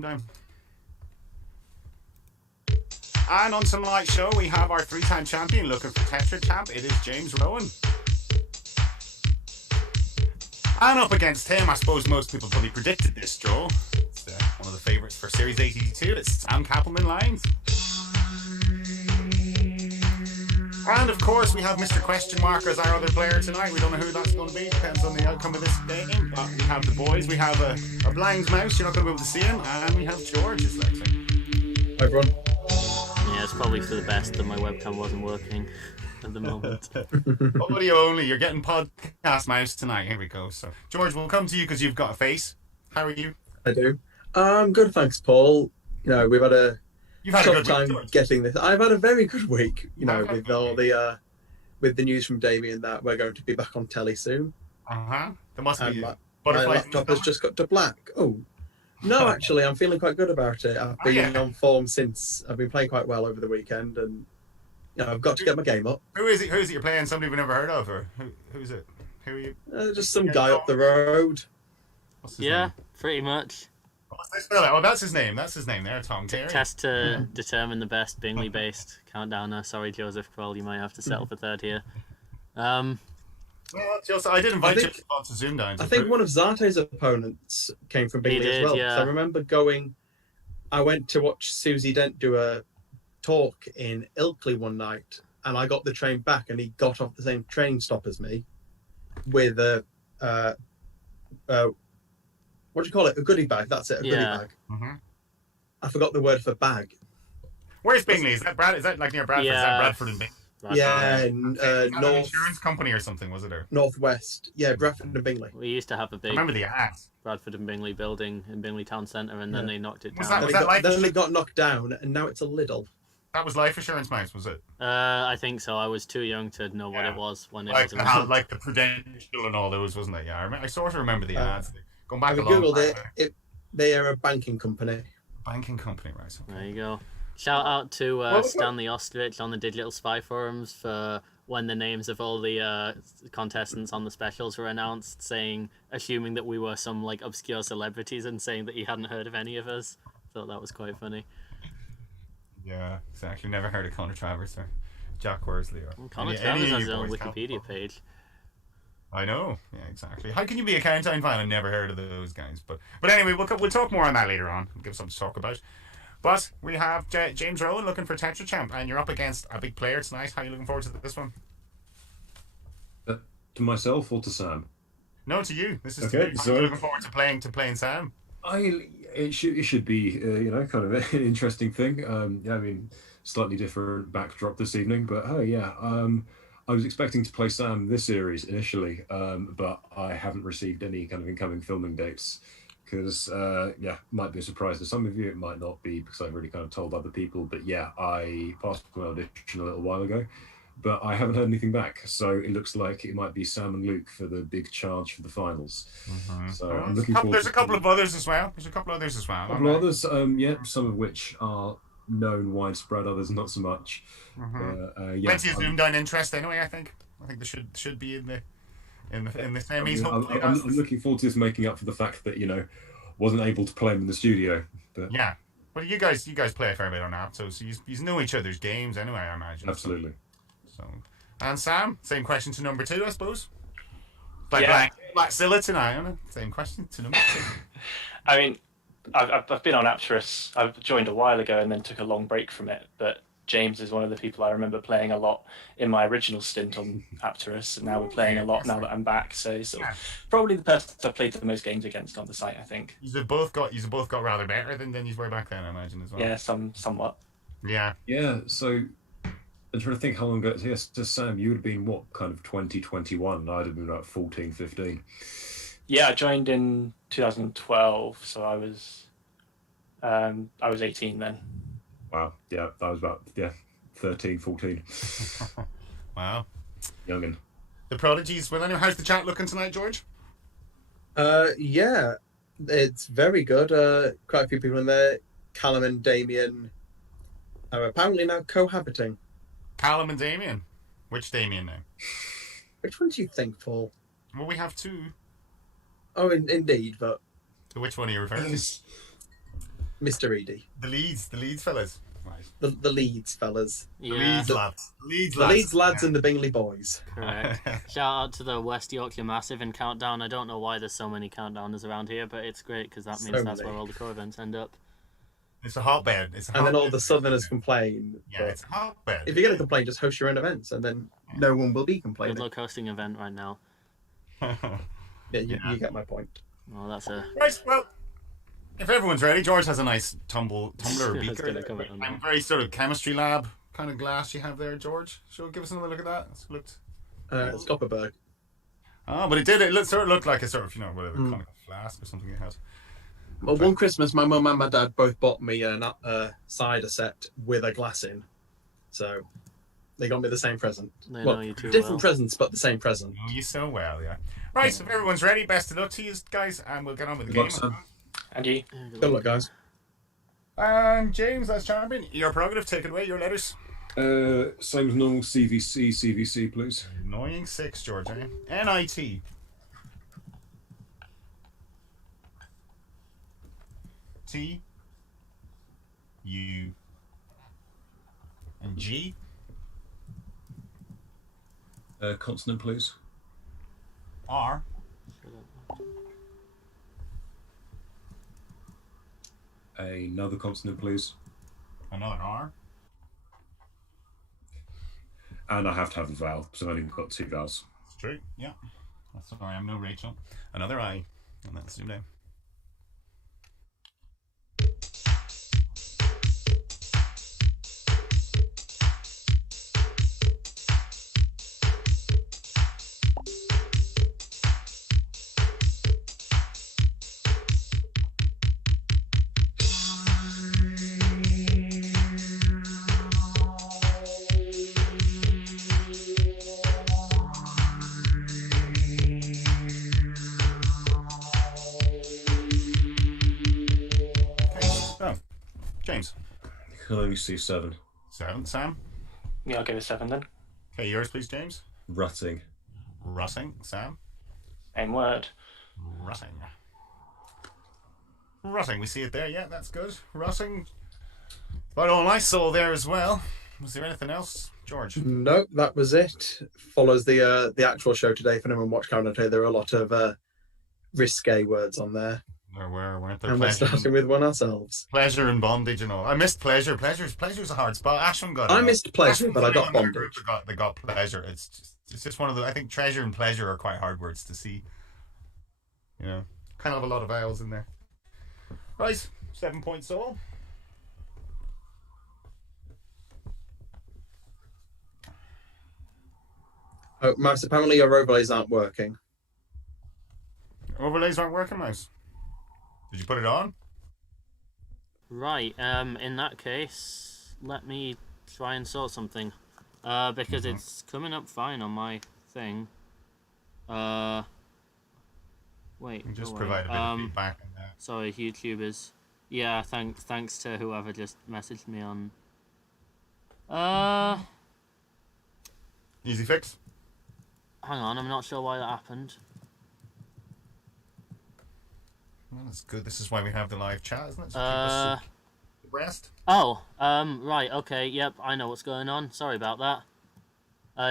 Down. And on tonight's show, we have our three-time champion looking for Tetra Champ. It is James Rowan. And up against him, I suppose most people probably predicted this draw. It's one of the favourites for Series 82. It's Sam Cappleman-Lynes. And of course, we have Mr. Question Mark as our other player tonight. We don't know who that's going to be. Depends on the outcome of this game. But we have the boys. We have a blind mouse. You're not going to be able to see him. And we have George. Hi, everyone. Yeah, it's probably for the best that my webcam wasn't working at the moment. Audio only. You're getting podcast mouse tonight. Here we go. So, George, we'll come to you because you've got a face. How are you? I do. Good, thanks, Paul. You know, we've had a tough time getting this. I've had a very good week. You know, with all the with the news from Damien that we're going to be back on telly soon. There must be. My laptop has just got to black. Oh. No, actually, I'm feeling quite good about it. I've been on form since. I've been playing quite well over the weekend, and you know, I've got to get my game up. Who is it? Who is it you're playing? Somebody we've never heard of, or who's it? Who are you? Just some guy up the road. What's his name? Pretty much. What's this spell? Oh, that's his name. That's his name there, Tom Terry. Test to determine the best Bingley-based countdowner. Sorry, Joseph Kroll, you might have to settle for third here. Well, Joseph, I did invite you on to ZoomDown. I think one of Zarte's opponents came from Bingley as well. Yeah. So I remember I went to watch Susie Dent do a talk in Ilkley one night, and I got the train back, and he got off the same train stop as me with a what do you call it? A goodie bag. That's it, a goodie bag. I forgot the word for bag. Where's Bingley? Is that Brad? Is that like near Bradford? Yeah. Is that Bradford and Bingley? North insurance company or something, was it? Or Northwest. Yeah, Bradford and Bingley. We used to have a big remember the ads. Bradford and Bingley building in Bingley Town Centre, and then they knocked it down. Then it got knocked down, and now it's a Lidl. That was life assurance mouse, was it? I think so. I was too young to know what it was when it was. Like the Prudential and all those, wasn't it? Yeah, I sort of remember the ads. Going back I googled it. They are a banking company. Banking company, right? Okay. There you go. Shout out to Stanley Ostrich on the Digital Spy forums for when the names of all the contestants on the specials were announced, assuming that we were some like obscure celebrities and saying that he hadn't heard of any of us. Thought that was quite funny. Yeah, exactly. Never heard of Connor Travers or Jack Worsley or Connor Travers has his own Wikipedia page. I know. Yeah, exactly. How can you be a Countdown fan and never heard of those guys? But anyway, we'll talk more on that later on. We'll give something to talk about. But we have James Rowan looking for Tetra Champ, and you're up against a big player tonight. How are you looking forward to this one? To myself or to Sam? No, to you. This is okay. To you. So looking forward to playing Sam. It should be kind of an interesting thing. I mean, slightly different backdrop this evening, but I was expecting to play Sam this series initially, but I haven't received any kind of incoming filming dates. Because, might be a surprise to some of you. It might not be because I've already kind of told other people. But yeah, I passed my audition a little while ago, but I haven't heard anything back. So it looks like it might be Sam and Luke for the big charge for the finals. So I'm looking forward. There's a couple of others as well. Some of which are known widespread, others not so much. Plenty of ZoomDown interest anyway. I think there should be in the semis. I'm looking forward to this, making up for the fact that wasn't able to play him in the studio. But yeah, well, you guys play a fair bit on app, so you know each other's games anyway, I imagine. Absolutely. So, and Sam, same question to number 2, I suppose. Black Scylla tonight, isn't it? Same question to number 2. I mean, I've been on Apterus. I joined a while ago and then took a long break from it, but James is one of the people I remember playing a lot in my original stint on Apterus, and now we're playing a lot now that I'm back. So probably the person I've played the most games against on the site, I think. You've both got rather better than you were back then, I imagine, as well. Yeah, somewhat. Yeah. Yeah. So I'm trying to think how long ago. Yes, to Sam, you would have been what kind of 2021? I'd have been about 14, 15. Yeah, I joined in 2012, so I was 18 then. Wow, yeah, that was about 13, 14. Wow. Youngin. The Prodigies. Well, anyway, how's the chat looking tonight, George? Yeah, it's very good. Quite a few people in there. Callum and Damien are apparently now cohabiting. Callum and Damien? Which Damien now? Which one do you think, Paul? Well, we have 2. Oh, indeed, but... So which one are you referring to? Mr. Edie. The Leeds fellas. Right. The Leeds fellas. Yeah. The Leeds lads. The Leeds lads and the Bingley boys. Correct. Shout out to the West Yorkshire Massive in Countdown. I don't know why there's so many Countdowners around here, but it's great because that means that's where all the core events end up. It's a hotbed. And then all the Southerners complain. Yeah, it's a hotbed. If you're going to complain, just host your own events, and then no one will be complaining. Good luck hosting an event right now. Yeah, you get my point. Well, that's a... Right, well, if everyone's ready, George has a nice tumbler beaker. I'm very sort of chemistry lab kind of glass you have there, George. Sure, give us another look at that. It's looked... It's Copperberg. Oh, but it sort of looked like a sort of, whatever, kind of flask or something it had. Well, one Christmas, my mum and my dad both bought me a cider set with a glass in. So they got me the same present. They know you too different well. presents, but the same present. Know you so well, yeah. Right, so if everyone's ready, best of luck to you guys, and we'll get on with the game. And you. Good luck, guys. And James, as champion, your prerogative, take it away, your letters. Same as normal, CVC, please. Annoying 6, George, eh? NIT. T. U. And G. Consonant, please. R. Another consonant, please. Another R. And I have to have a vowel, so I've only got 2 vowels. It's true, yeah. Sorry, I'm no Rachel. Another I. And that's ZoomDown. James. Let me see, 7. 7. Sam? Yeah, I'll go with 7 then. Okay, yours please, James. Rutting. Russing. Sam? Same word. Rutting. Rutting, we see it there. Yeah, that's good. Rutting. But all I saw there as well. Was there anything else, George? No, that was it. Follows the actual show today. If anyone watched Countdown today, there are a lot of risque words on there. There were, weren't there? And we're starting with one ourselves. Pleasure and bondage and all. I missed pleasure. Pleasure's a hard spot. Ashwin got it. I missed pleasure, but I got bondage. bondage. They got pleasure. It's just one of the. I think treasure and pleasure are quite hard words to see. Kind of a lot of vowels in there. Right, 7 points all. Oh, Mouse, apparently your overlays aren't working. Overlays aren't working, Mouse. Did you put it on? Right, in that case, let me try and sort something. Because it's coming up fine on my thing. Wait, you just provide a bit of feedback on that. Sorry, YouTubers. Yeah, thanks to whoever just messaged me on. Easy fix. Hang on, I'm not sure why that happened. Well, that's good. This is why we have the live chat, isn't it? To keep us abreast. Oh, right, okay, yep, I know what's going on. Sorry about that.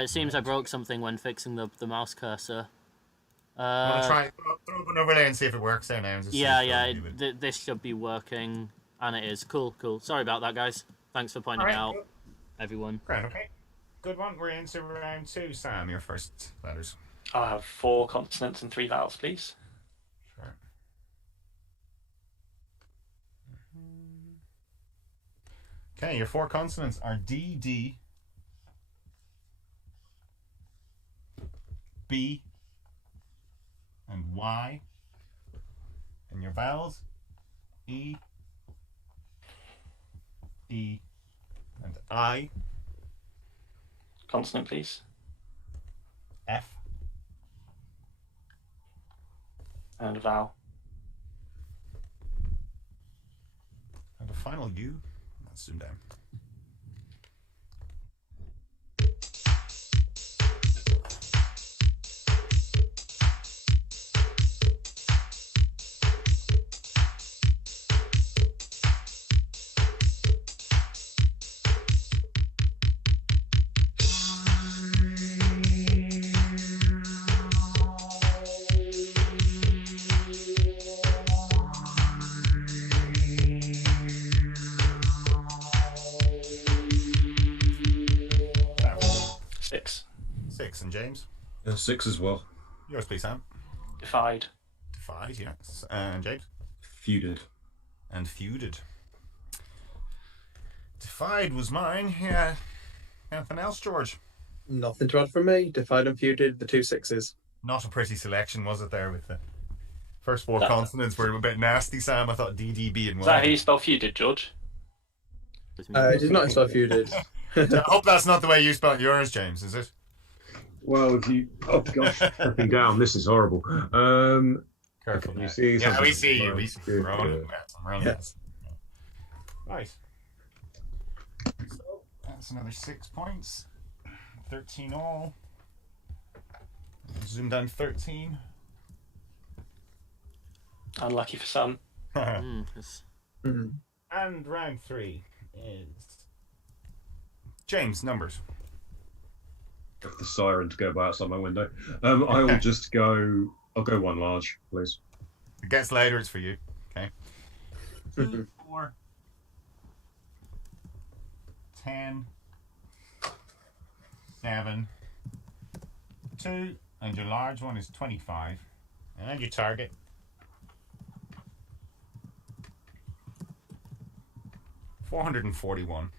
It seems I broke something when fixing the mouse cursor. I'm gonna try throw up an overlay and see if it works there now. Yeah, this should be working, and it is. Cool. Sorry about that, guys. Thanks for pointing it out, everyone. Great, okay. Good one. We're into round 2. Sam, your first letters. I'll have 4 consonants and 3 vowels, please. Sure. Okay, your 4 consonants are D, D, B, and Y. And your vowels, E, E, and I. Consonant, please. F. And a vowel. And a final U. Let's zoom down. And James? 6 as well. Yours, please, Sam. Defied. Defied, yes. And James? Feuded. And feuded. Defied was mine, yeah. Anything else, George? Nothing to add from me. Defied and feuded, the 2 6s. Not a pretty selection, was it, there, with the first 4 consonants were a bit nasty, Sam. I thought DDB and Is that how you spell feuded, George? It is not spell feuded. I hope that's not the way you spell yours, James, is it? Well, if you... Oh, gosh. Stepping down. This is horrible. Careful. You see yeah, we see you. Right. We see you. Yes. Right. So, that's another 6 points. 13 all. Zoom down 13. Unlucky for some. And round 3 is James, numbers. The siren to go by outside my window. I will just go... I'll go 1 large, please. If it gets later, it's for you. Okay. 2, 4, 10, 7, 2, and your large one is 25. And your target. $441.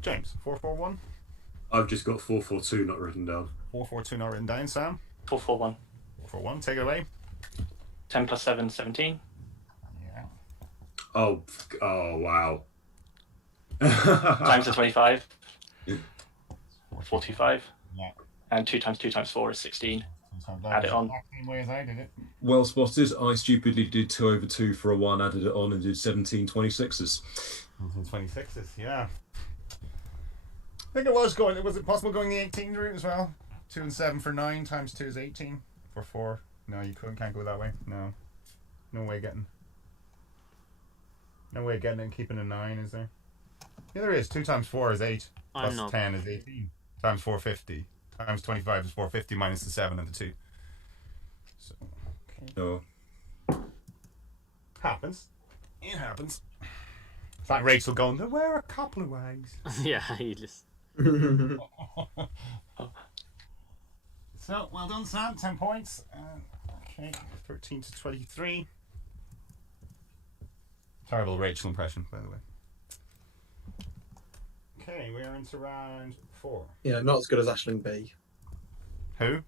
James, 441. I've just got 442 not written down. 442 not written down, Sam. 441. 441, take it away. 10 plus 7, 17. Yeah. Oh, wow. Times the 25. 45. Yeah. And 2 times 2 times 4 is 16. Add it on. Same way as I did it. Well spotted. I stupidly did 2 over 2 for a 1, added it on and did 17 26s. 26s, yeah. I think it was going. Was it possible going the 18 route as well? 2 and 7 for 9 times 2 is 18 for 4. No, you can't go that way. No, no way getting. No way getting it and keeping a 9, is there? Yeah, there is. 2 times 4 is 8. Plus 10 is 18. Times 450. Times 25 is 450 minus the 7 and the 2. So, okay. No. Happens. It happens. It's like Rachel going, there were a couple of wags. Yeah, you just... So, well done, Sam. 10 points. Okay, 13 to 23. Terrible Rachel impression, by the way. Okay, we're into round 4. Yeah, not as good as Aisling B. Who?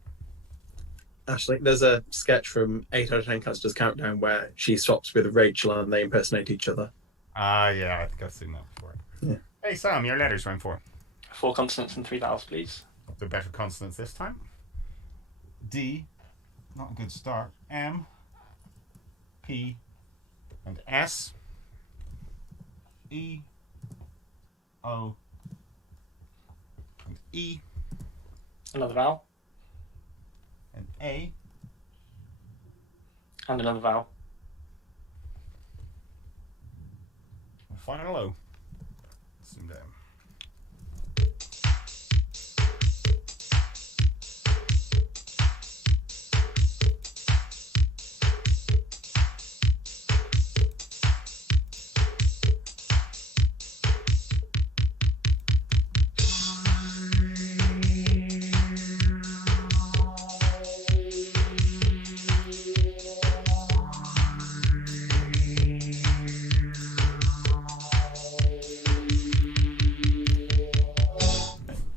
Aisling, there's a sketch from 8 out of 10 Cats Does Countdown where she swaps with Rachel and they impersonate each other. Yeah, I think I've seen that before. Yeah. Hey, Sam, your letters round 4. 4 consonants and 3 vowels, please. The better consonants this time. D, not a good start. M, P, and S. E, O, and E, Another vowel. and A, And another vowel. and final O. Zoom down.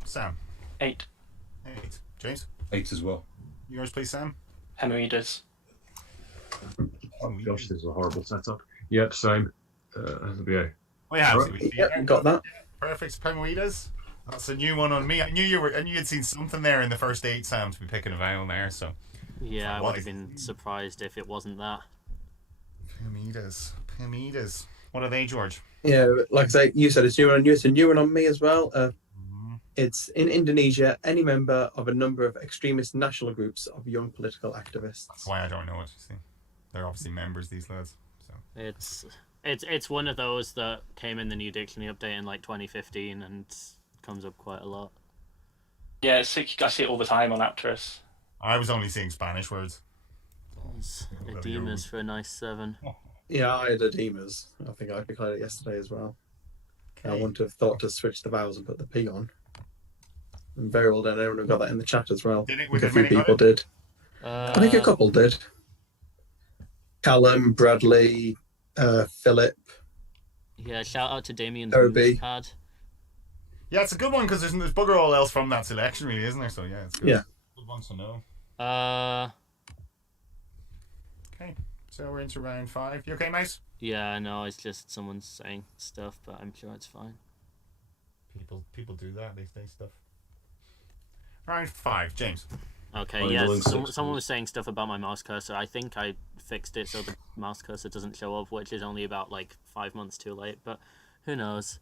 Sam. 8. 8. James. 8 as well. Yours, please, Sam. Hemoides. Oh gosh, this is a horrible setup. Yep, same. That'll be A. We have Right. to. Yep, got that. Perfect. Pemoides. That's a new one on me. I knew you'd seen something there in the first 8, Sam, to be picking a vowel there. So. Yeah, I would have been surprised if it wasn't that. Pemoides. What are they, George? Yeah, like I say, you said it's new one on you. It's a new one on me as well. It's in Indonesia, any member of a number of extremist national groups of young political activists. That's why I don't know it. See, they're obviously members, these lads. So it's one of those that came in the new dictionary update in like 2015 and comes up quite a lot. Yeah, I see it all the time on Apterus. I was only seeing Spanish words. Edemas for a nice 7. Yeah, I had edemas. I think I declared it yesterday as well. Okay. I wouldn't have thought to switch the vowels and put the P on. And very well done. Everyone got that in the chat as well. Did it? A few people did. I think a couple did. Callum, Bradley, Philip. Yeah, shout out to Damien Pad. Yeah, it's a good one because there's bugger all else from that selection, really, isn't there? So yeah, it's good. Yeah. Good one to know. Okay, so we're into round 5. You okay, mate? Yeah, I know. It's just someone's saying stuff, but I'm sure it's fine. People do that. They say stuff. Round 5, James. Okay, yes. Someone was saying stuff about my mouse cursor. I think I fixed it so the mouse cursor doesn't show up, which is only about like 5 months too late, but who knows?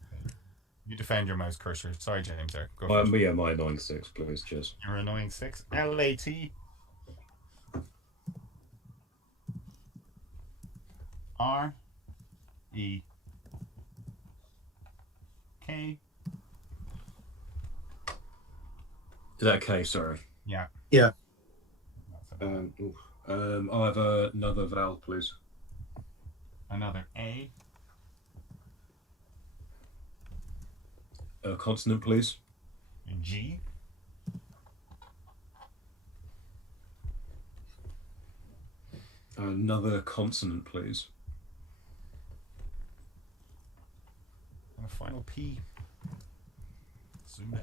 You defend your mouse cursor. Sorry, James. There. Go yeah, my annoying 6, please. Cheers. Your annoying 6. LAT. R. E. K. Is that K? Sorry. Yeah. Yeah. I'll have another vowel, please. Another A. A consonant, please. G. Another consonant, please. And a final P. Zoom down.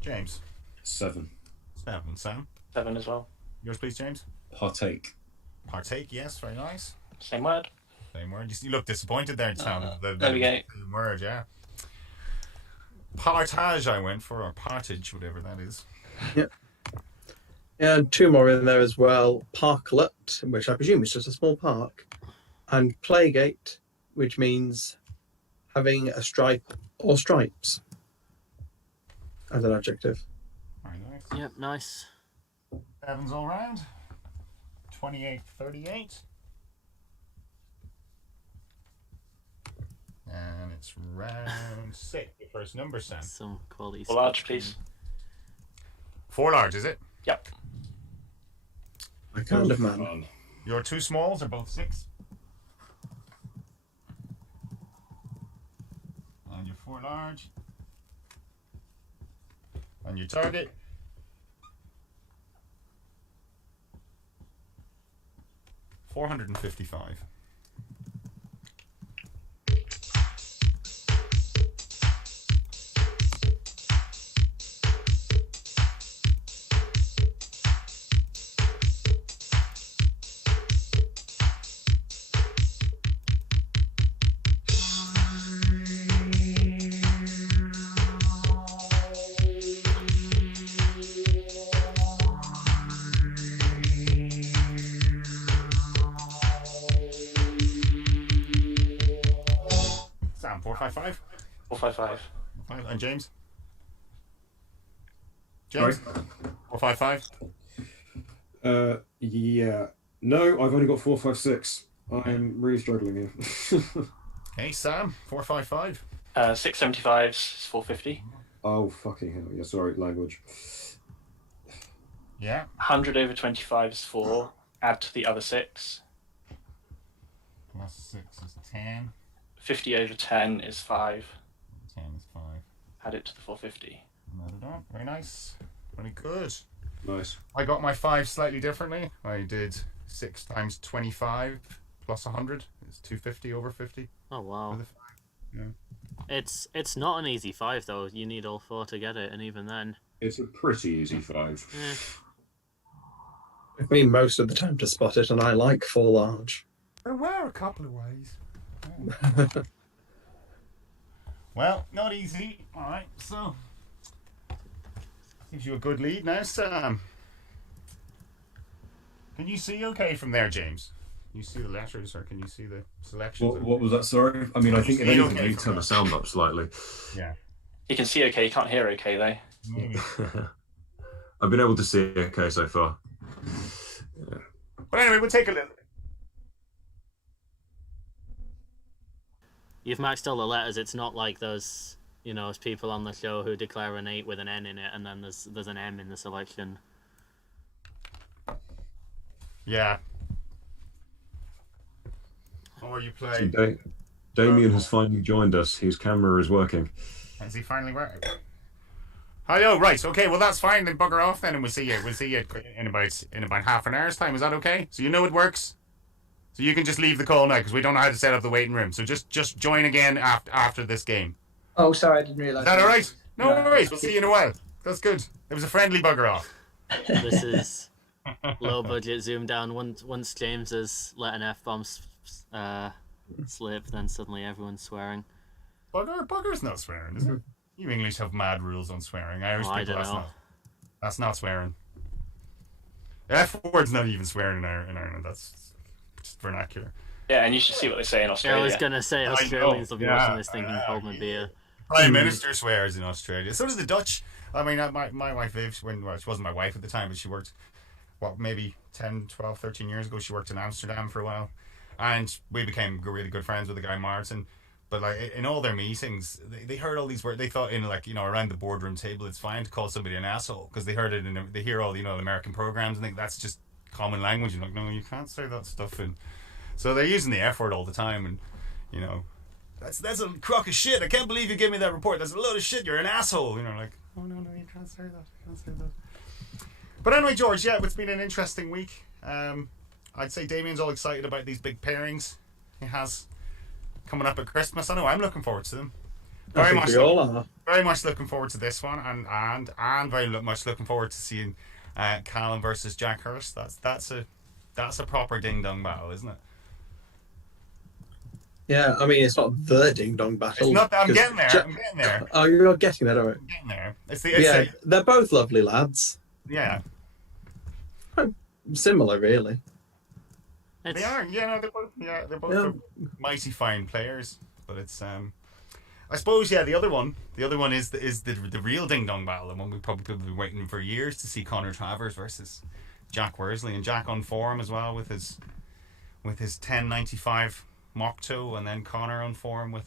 James. 7. 7. Sam? 7 as well. Yours, please, James? Partake. Partake, yes, very nice. Same word. Same word. You look disappointed there, Sam. There we go. The word, yeah. Partage I went for, or partage, whatever that is. Yep. And 2 more in there as well. Parklet, which I presume is just a small park. And playgate, which means having a stripe or stripes as an adjective. Very nice. Yep, nice. 7's all round. 28-38. And it's round 6. The first number, Sam. Some quality For large, please. 4 large, is it? Yep. I kind of man. Your 2 smalls are both 6. And your 4 large. And your target. $455. Sam, 455. 455. And James? James? Sorry? 455. Yeah. No, I've only got 456. I'm really struggling here. Okay, Sam, 455. 675 is 450. Oh, fucking hell. Yeah, sorry, language. Yeah. 100 over 25 is 4. Add to the other 6. Plus 6 is 10. 50 over 10 is 5. 10 is 5. Add it to the 450. Another done. Very nice. Very good. Nice. I got my 5 slightly differently. I did 6 times 25 plus 100. It's 250 over 50. Oh, wow. It's not an easy 5 though. You need all 4 to get it, and even then, it's a pretty easy 5. I mean, most of the time to spot it, and I like 4 large. There were a couple of ways. Well, not easy. All right, so gives you a good lead now, Sam. Can you see okay from there, James? Can you see the letters, or can you see the selections? What was that? Sorry, I mean, I think if anything, you turn the sound up slightly. Yeah. You can see okay, you can't hear okay though. I've been able to see okay so far. Yeah. But anyway, we'll take a little. You've maxed all the letters. It's not like those, those people on the show who declare an 8 with an N in it, and then there's an M in the selection. Yeah. Or you play. So Damien has finally joined us. His camera is working. Has he finally worked? Oh, right. Okay. Well, that's fine. Then bugger off then, and we'll see you. We'll see you in about half an hour's time. Is that okay? So you know it works. So you can just leave the call now because we don't know how to set up the waiting room. So just join again after this game. Oh, sorry, I didn't realise. Is that all right? No worries. We'll see you in a while. That's good. It was a friendly bugger off. This is low budget ZoomDown. Once James has let an F-bomb slip, then suddenly everyone's swearing. Bugger's not swearing, is it? You English have mad rules on swearing. Irish people, that's not swearing. F-word's not even swearing in Ireland. That's just vernacular. Yeah, and you should see what they say in Australia. I was going to say, Australians will be watching this thinking cold my beer. Prime Minister swears in Australia. So does the Dutch. I mean, my wife lived she wasn't my wife at the time, but she worked, maybe 10, 12, 13 years ago, she worked in Amsterdam for a while. And we became really good friends with the guy Martin. But like in all their meetings, they heard all these words. They thought around the boardroom table, it's fine to call somebody an asshole because they heard it they hear all the American programs and think that's just common language. And like, no, you can't say that stuff. And so they're using the F word all the time. And that's a crock of shit. I can't believe you gave me that report. That's a load of shit. You're an asshole. Like, oh no, you can't say that. You can't say that. But anyway, George, it's been an interesting week. I'd say Damien's all excited about these big pairings he has coming up at Christmas. I know I'm looking forward to them. Very much looking forward to this one, and very much looking forward to seeing Callum versus Jack Hurst. That's a proper ding dong battle, isn't it? Yeah, I mean it's not the ding dong battle. It's not. I'm getting there. Oh, you're getting there, alright. I'm getting there. They're both lovely lads. Yeah. Similar, really. They are, they're both mighty fine players. But it's I suppose the other one is the real ding dong battle, the one we've probably been waiting for years to see Connor Travers versus Jack Worsley, and Jack on form as well with his 10.95 Mach 2, and then Connor on form with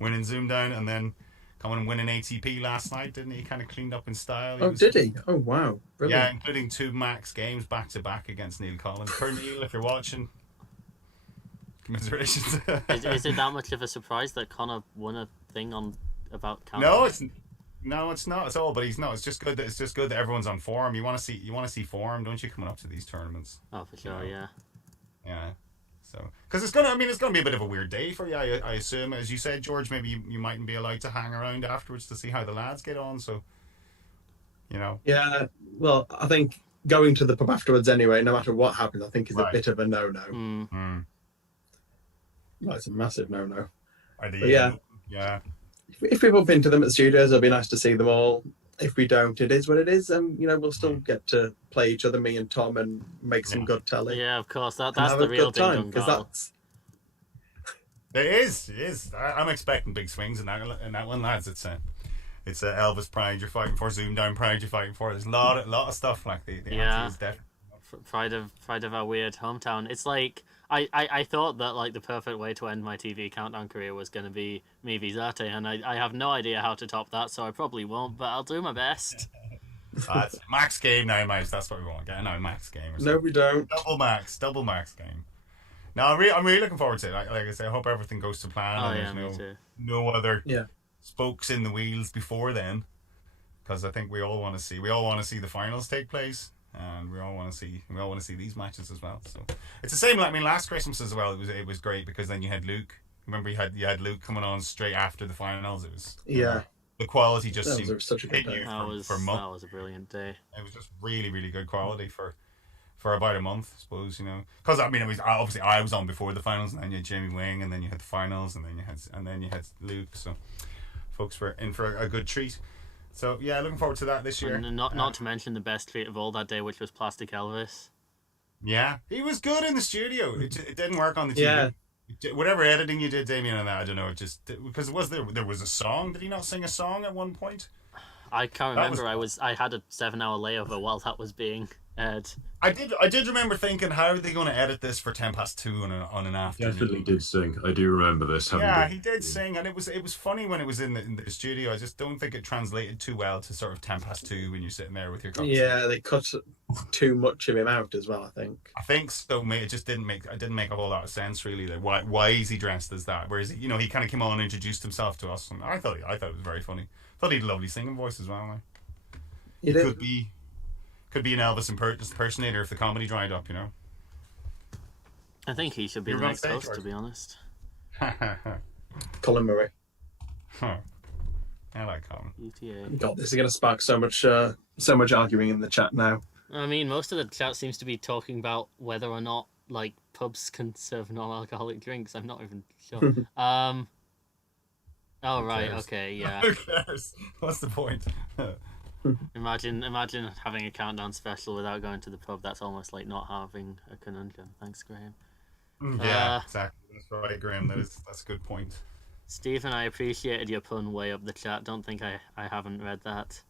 winning ZoomDown, and then coming and winning ATP last night, didn't he? Kind of cleaned up in style. Did he? Oh wow, brilliant. Yeah, including 2 max games back to back against Neil Collins. Per Neil, if you're watching. Commiserations. Is it that much of a surprise that Connor won a thing about Callum? No, it's not at all. But he's not. It's just good that everyone's on form. You want to see form, don't you? Coming up to these tournaments. Oh, for sure, yeah. Yeah. So, because it's gonna be a bit of a weird day for you. I assume, as you said, George. Maybe you mightn't be allowed to hang around afterwards to see how the lads get on. So, Yeah. Well, I think going to the pub afterwards anyway, no matter what happens, I think is a bit of a no-no. Mm. Well, it's a massive no-no. Yeah. If we bump into them at the studios, it'll be nice to see them all. If we don't, it is what it is, and we'll still get to play each other, me and Tom, and make some good telly. Yeah, of course. That's the real thing. Because it is. I'm expecting big swings in that one, lads. It's Elvis pride you're fighting for, ZoomDown pride you're fighting for. There's a lot of stuff like the answer is definitely pride of our weird hometown. It's like I thought that like the perfect way to end my TV countdown career was going to be me v Zate, and I have no idea how to top that, so I probably won't, but I'll do my best. That's max game now, mates. That's what we want. Get a max game. No, we don't. Double max game. No, I'm really looking forward to it. Like I say, I hope everything goes to plan. There's no other spokes in the wheels before then, because I think we all want to see the finals take place. And we all want to see these matches as well. So it's the same. Last Christmas as well. It was great because then you had Luke Remember you had Luke coming on straight after the finals. It was the quality just seemed such a good day. That was a brilliant day. It was just really, really good quality for about a month, I suppose, because I mean, it was obviously I was on before the finals, and then you had Jamie Wing, and then you had the finals, and then you had Luke. So folks were in for a good treat. So yeah, looking forward to that this year. And not to mention the best treat of all that day, which was Plastic Elvis. Yeah, he was good in the studio. It didn't work on the TV. Yeah. Whatever editing you did, Damien, on that, I don't know. It just because there was a song. Did he not sing a song at one point? I can't remember. I had a 7-hour layover while that was being aired. I did remember thinking, how are they going to edit this for 2:10 on an afternoon? Definitely did sing. I do remember this. He did sing, and it was funny when it was in the studio. I just don't think it translated too well to sort of 2:10 when you're sitting there with your cups. Yeah, they cut too much of him out as well, I think. I think so, mate. It just didn't make a whole lot of sense, really. Like, why is he dressed as that? Whereas, he kind of came on and introduced himself to us, and I thought it was very funny. I thought he had a lovely singing voice as well. Like. He could be an Elvis impersonator if the comedy dried up, I think he should be the next host, to be honest. Colin Murray. Huh. I like Colin. UTA. God, this is going to spark so much arguing in the chat now. I mean, most of the chat seems to be talking about whether or not like pubs can serve non-alcoholic drinks. I'm not even sure. Oh right, okay, yeah. Who cares? What's the point? Imagine having a countdown special without going to the pub. That's almost like not having a conundrum. Thanks, Graham. Yeah, exactly. That's right, Graham. That's a good point. Stephen, I appreciated your pun way up the chat. Don't think I haven't read that.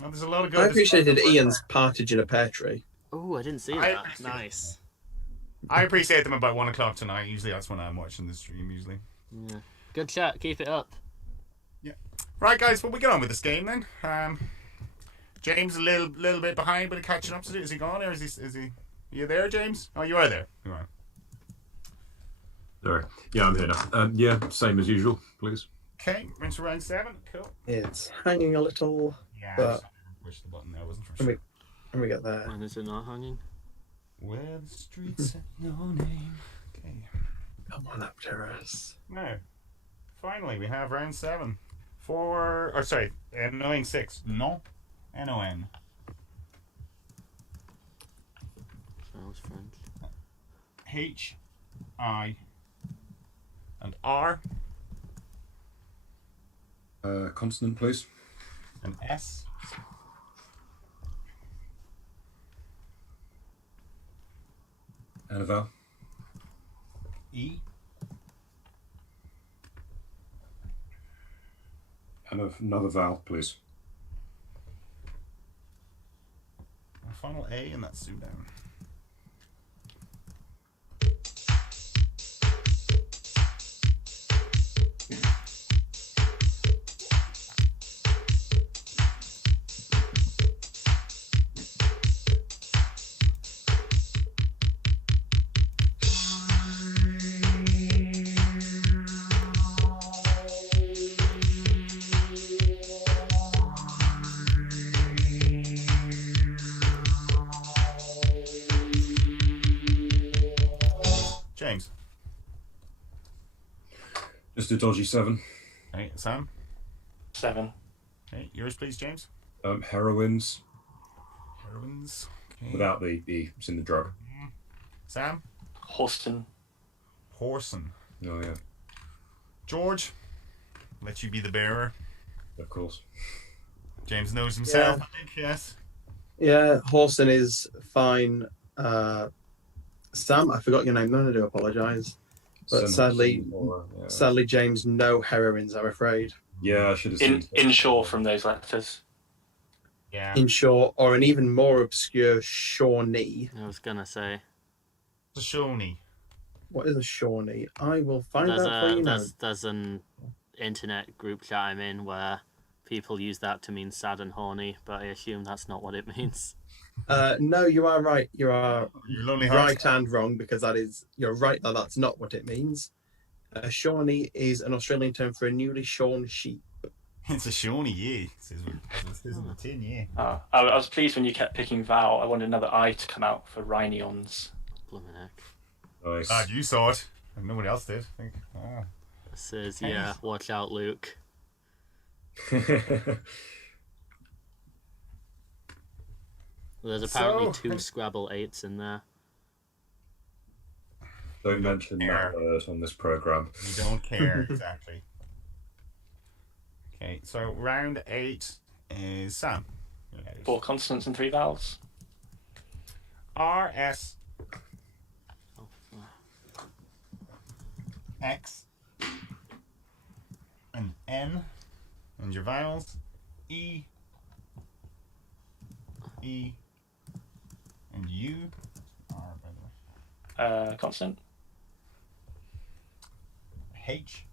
Well, there's a lot of good. I appreciated Ian's partridge in a pear tree. Oh, I didn't see that. Nice. I appreciate them about 1:00 tonight. Usually that's when I'm watching the stream. Usually. Yeah. Good chat. Keep it up. Yeah. Right, guys. Well, we get on with this game then. James a little bit behind, but catching up to do. Is he gone or is he? Are you there, James? Oh, you are there. You are. Sorry. Yeah, I'm here now. Yeah, same as usual, please. Okay, we're into round 7. Cool. It's hanging a little. Yeah. But Push the button. I wasn't for sure. Let me get there. And is it not hanging? Where the streets have no name. Okay. Come on up, Terrace. Now, finally, we have round 7. Annoying 6. No. N-O-N. That was French. H, I, and R. Consonant, please. And S. And a vowel. E. And another vowel, please. And final A, and that's ZoomDown. James. Just a dodgy 7. Okay, Sam. 7. Okay, yours please, James. Heroines. Heroines. Okay. Without the it's in the drug. Sam. Horston. Horson. Oh yeah. George. Let you be the bearer. Of course. James knows himself, I think, yes. Yeah, Horson is fine. Sam, I forgot your name then, I do apologise. But sadly, James, no heroines, I'm afraid. Yeah, I should have seen Inshore from those letters. Yeah. Inshore, or an even more obscure Shawnee. I was gonna say. The Shawnee. What is a Shawnee? I will find out for you now. There's an internet group chat I'm in where people use that to mean sad and horny, but I assume that's not what it means. No, you are right. You are lonely right and wrong, because you're right that that's not what it means. A Shawnee is an Australian term for a newly shorn sheep. It's a Shawnee, yeah. It says on the tin, yeah. I was pleased when you kept picking vowel. I wanted another I to come out for rhinions. Blimmin' heck. Nice. You saw it. And nobody else did, I think. Oh. This is, yeah, watch out, Luke. There's apparently 2 Scrabble 8s in there. Don't mention that word on this program. You don't care, exactly. Okay, so round 8 is Sam. 4 consonants and 3 vowels. R, S, X, and N, and your vowels, E, E, and U. R, by the way. Consonant. H.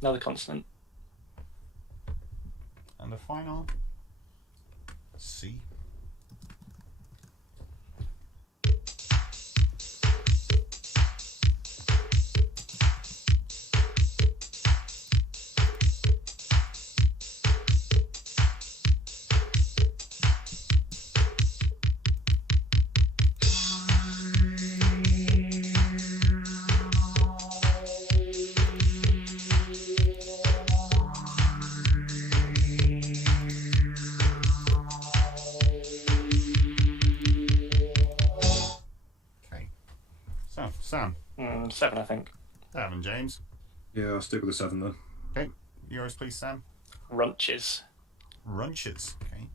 Another consonant. And the final, C. Sam? 7, I think. 7, James. Yeah, I'll stick with the 7 then. Okay, yours please, Sam. Runches. Runches, okay.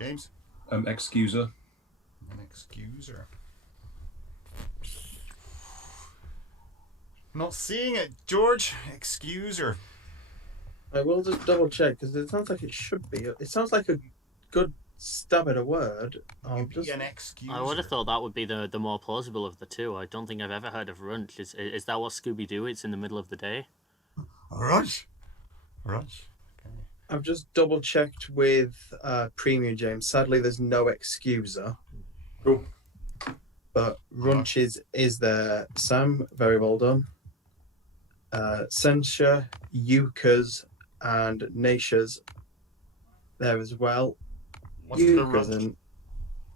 James? Excuser. An excuser. Not seeing it, George. Excuser. I will just double check because it sounds like it should be. It sounds like a good stab at a word. An excuser. I would have thought that would be the more plausible of the two. I don't think I've ever heard of runch. Is that what Scooby-Doo eats in the middle of the day? Runch. Runch. Okay. I've just double checked with Premium James. Sadly, there's no excuser. Cool. But runches is there. Sam, very well done. Censure, euchres, and natures there as well. What's the runch?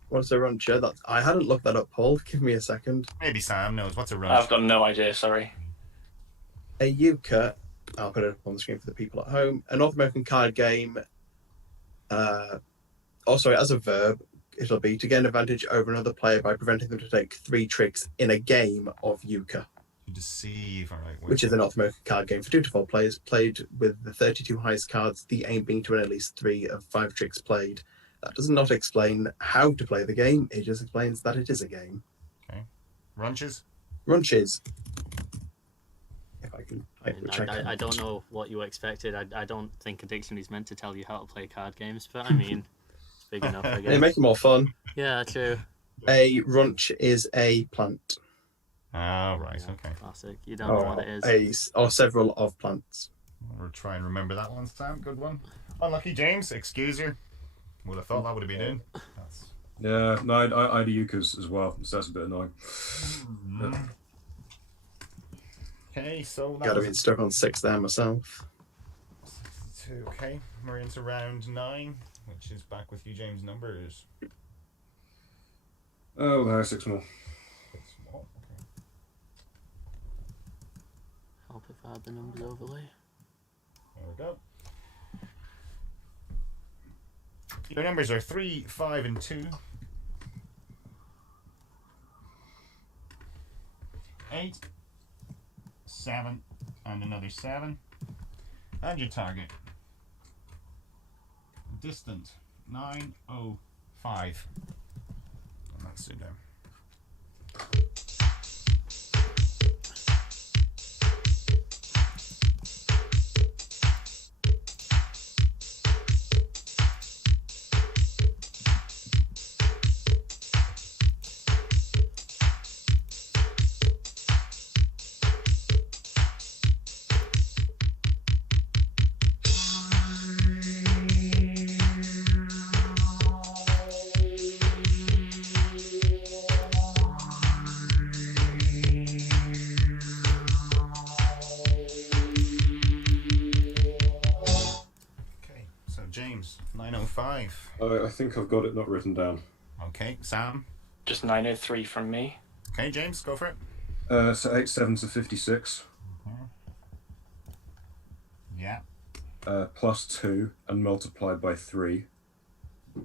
What's a runcher? I hadn't looked that up, Paul. Give me a second. Maybe Sam knows. What's a runch? I've got no idea, sorry. A euchre, I'll put it up on the screen for the people at home. A North American card game. As a verb, it'll be to gain advantage over another player by preventing them to take 3 tricks in a game of euchre. To deceive, all right. Which is a North American card game for 2 to 4 players, played with the 32 highest cards, the aim being to win at least 3 of 5 tricks played. That does not explain how to play the game, it just explains that it is a game. Okay. Runches? Runches. If I can check. I don't know what you expected. I don't think a dictionary's meant to tell you how to play card games, but I mean, it's big enough, I guess. They make it more fun. Yeah, true. A runch is a plant. Oh, right, Yeah, okay. classic. You don't know what it is. Or several of plants. We'll try and remember that one, Sam. Good one. Unlucky James, excuser. Would have thought that would have been in. Yeah, no, I had a euchres as well, so that's a bit annoying. Okay, so Got to be stuck on 6 there myself. 62, okay. We're into round 9, which is back with you, James. Numbers. Oh, there are 6 more. 6 more, okay. Help if I had the numbers overlay. There we go. Your numbers are 3, 5, and 2. 8, 7, and another 7. And your target. Distant 905. And that's it there. James, 905. I think I've got it not written down. Okay, Sam? Just 903 from me. Okay, James, go for it. So 8 7s are 56. Yeah. Plus 2 and multiplied by 3. 3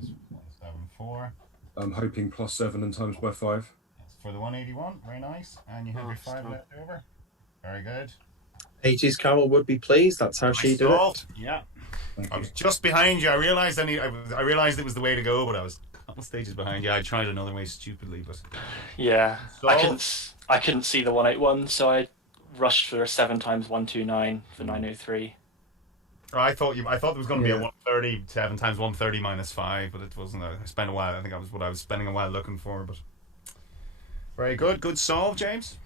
is 174. I'm hoping plus 7 and times by 5. That's for the 181. Very nice. And you have your 5 left over. Very good. 80s Carol would be pleased. That's how she did it. Yeah. I was just behind you. I realized I realized it was the way to go, but I was a couple stages behind you. I tried another way stupidly, but yeah, I couldn't see the 181, so I rushed for a 7 times 129 for 903. I thought there was going to be a 130, 7 times 130 minus 5, but it wasn't. I spent a while. I think I was spending a while looking for, but very good. Good solve, James.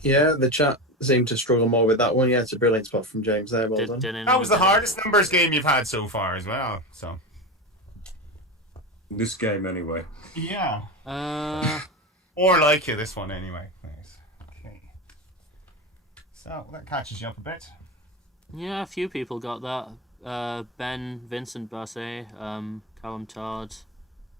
Yeah, the chat seemed to struggle more with that one. Yeah, it's a brilliant spot from James there. Well done. That was the hardest numbers game you've had so far as well. So this game anyway. Yeah. Or like you, this one anyway. Nice. Okay. So that catches you up a bit. Yeah, a few people got that. Ben, Vincent Basset, Callum Todd,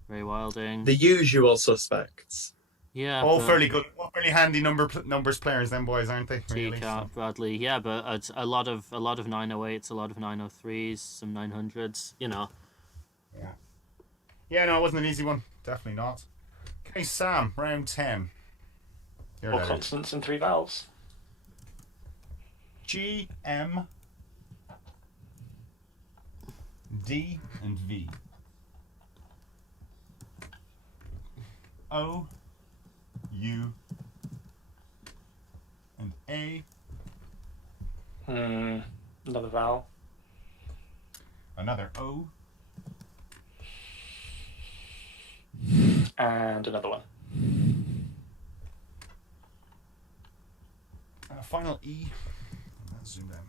Ray Wilding. The usual suspects. Yeah. All fairly good, fairly handy numbers players, them boys, aren't they? Really? T-Cap, Bradley. Yeah, but it's a lot of 908s, a lot of 903s, some 900s. You know. Yeah. Yeah, no, it wasn't an easy one. Definitely not. Okay, Sam, round 10. 4 consonants and 3 vowels. G, M, D, and V. O, U, and A. Another vowel. Another O. And another one. And a final E. Let's zoom down.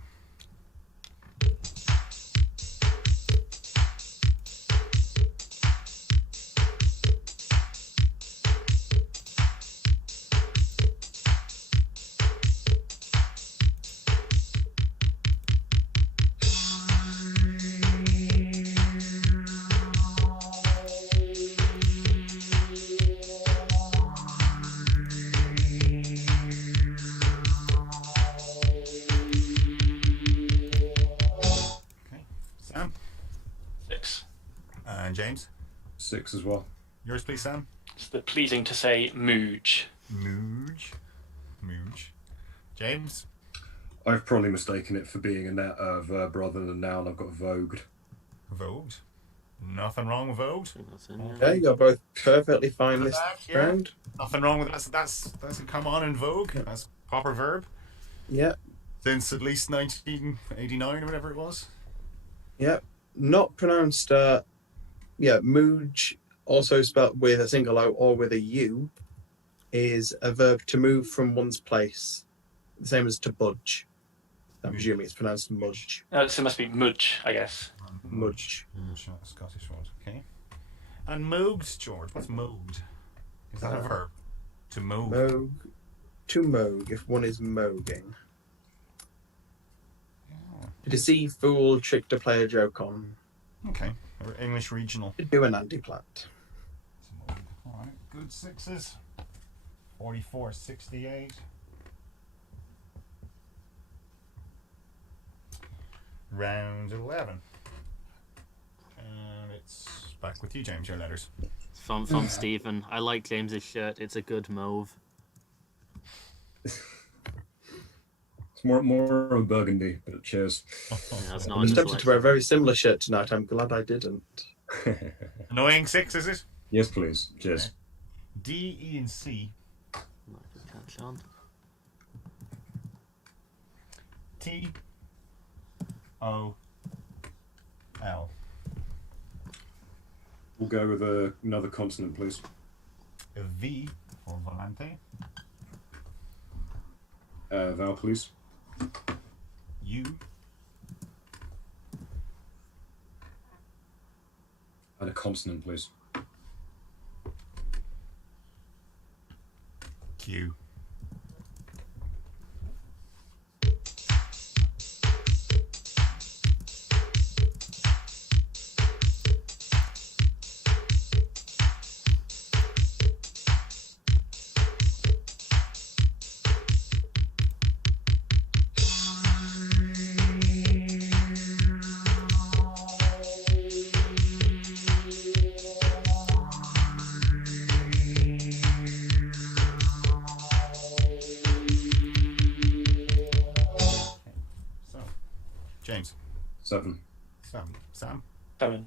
James? 6 as well. Yours, please, Sam? It's pleasing to say mooge. Mooge. James? I've probably mistaken it for being a verb rather than a noun. I've got vogued. Vogued? Nothing wrong with vogued. Okay, you're both perfectly fine this round. Nothing wrong with that. That's come on in vogue. That's a proper verb. Yeah. Since at least 1989 or whatever it was. Yeah. Not pronounced... mooge, also spelled with a single O or with a U, is a verb to move from one's place. The same as to budge. I'm presuming it's pronounced mudge. So it must be mudge, I guess. Mudge. Scottish word, okay. And mooged, George. What's mooged? Is that a verb? To moog? Moog. To moog, if one is mooging. Yeah. To deceive, fool, trick, to play a joke on. Okay. English regional. To do an Andy Platt. Alright, good 6s. 44, 68. Round 11. And it's back with you, James, your letters. From Stephen. I like James's shirt. It's a good mauve. It's more of burgundy, but cheers. Yeah, I was tempted to wear a very similar shirt tonight. I'm glad I didn't. Annoying 6, is it? Yes, please. Cheers. D, E, and C. Catch on. T, O, L. We'll go with another consonant, please. A V for volante. Vowel, please. U. And a consonant, please. Q. 7. 7. Sam? 7.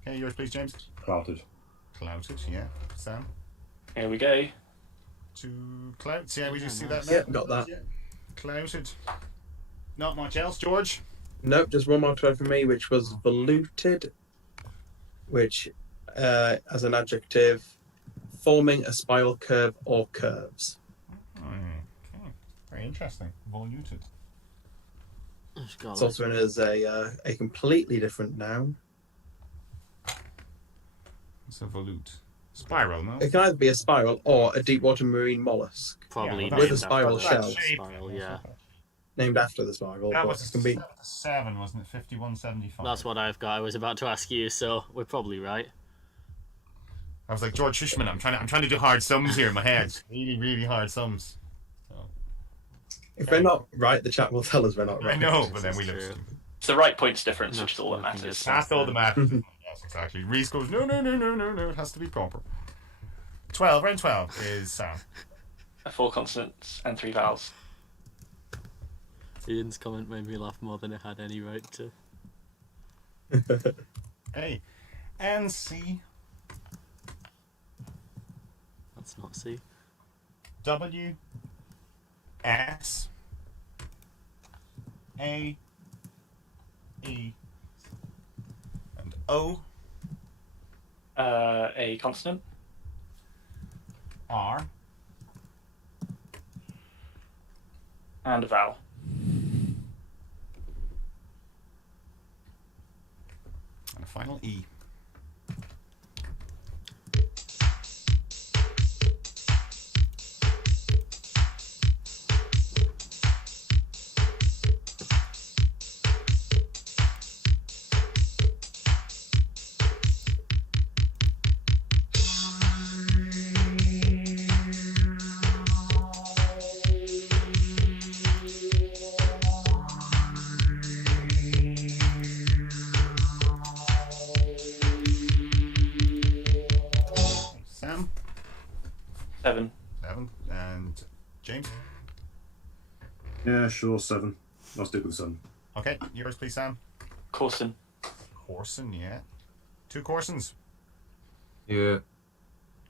Okay, yours please, James. Clouted. Clouted, yeah. Sam? Here we go. 2 clouds, yeah, we just see nice. that now. Yep, got that. Clouted. Not much else, George? Nope, just one more try for me, which was voluted, which, as an adjective, forming a spiral curve or curves. Okay, very interesting. Voluted. It's also known as a completely different noun. It's a volute. Spiral, no? It can either be a spiral or a deep water marine mollusk. Probably Yeah, with a named spiral after shell. the Spiral, yeah. Named after the spiral, That but was it can be. 7, wasn't it? 5175. That's what I've got. I was about to ask you, so we're probably right. I was like, George Fishman, I'm trying to do hard sums here in my head. Really, really hard sums. So. If we're not right, the chat will tell us we're not I right. know, but then we This look is stupid. true. It's the right points difference, No, which is all that nothing matters. is- That's all the matter. Yes, exactly. Reese goes, no, it has to be proper. 12, round 12 is Sam. 4 consonants and 3 vowels. Ian's comment made me laugh more than it had any right to. A. And C. That's not C. W. S. A. E. And O. A consonant. R. And a vowel. And a final E. Sam. 7. 7. And James. Yeah, sure, 7. I'll stick with 7. Okay, yours please, Sam. Corson. Corson, yeah. 2 Corsons. Yeah.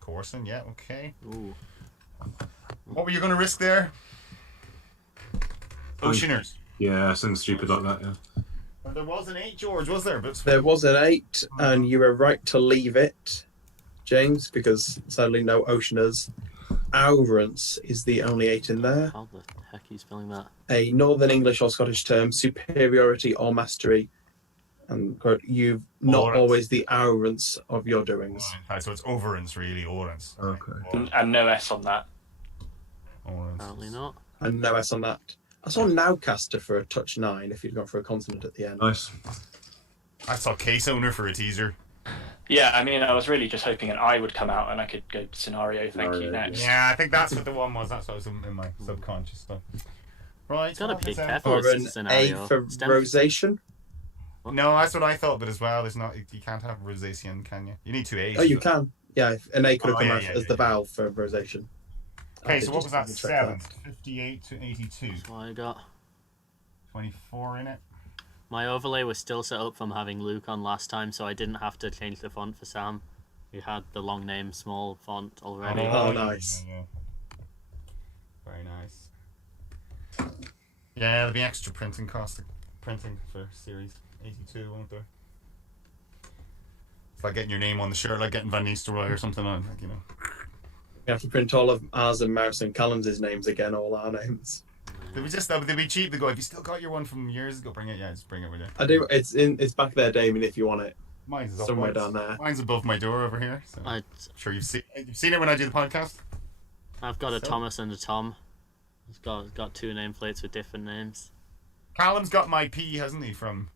Corson, yeah, okay. Ooh. What were you going to risk there? Oceaners. Yeah, something stupid like that, yeah. Well, there was an 8, George, was there? But There was an 8, and you were right to leave it, James, because sadly no oceaners. Aurance is the only 8 in there. How the heck are you spelling that? A Northern English or Scottish term, superiority or mastery. And quote, you've not Aurance. always the aurance of your doings. Right, so it's overance, really, orance. Okay. And no S on that. Orance. Apparently not. And no S on that. I saw Nowcaster for a touch 9 if you'd gone for a consonant at the end. Nice. I saw Case Owner for a teaser. Yeah, I mean, I was really just hoping an I would come out and I could go scenario, thank you, Scenario, next. Yeah, I think that's what the one was. That's what was in my subconscious stuff. Right. Gotta what be is that? careful. Or it's an a scenario. A for Stem- rosation. No, that's what I thought, but as well, there's not. You can't have rosacea, can you? You need 2 A's. Oh, you can. Yeah, an A could have Oh, come yeah, out yeah, as yeah, the yeah. vowel for rosation. I Okay, did so what just was that? double check 7, 58 to 82, That's what I got. 24 in it. My overlay was still set up from having Luke on last time, so I didn't have to change the font for Sam. We had the long name, small font already. Oh, nice. Yeah. Very nice. Yeah, there'll be extra printing cost printing for series 82, won't there? It's like getting your name on the shirt, like getting Van Nistelrooy or something on, like, you know. We have to print all of ours and Mouse and Callum's names again, all our names. They'd be cheap. They go, if you still got your one from years ago, bring it. Yeah, just bring it with you. I do. It's back there, Damien. If you want it, Mine's somewhere upwards. down there. Mine's above my door over here. So I'm sure you've seen it when I do the podcast. I've got a So- Thomas and a Tom. It's got 2 nameplates with different names. Callum's got my P, hasn't he, from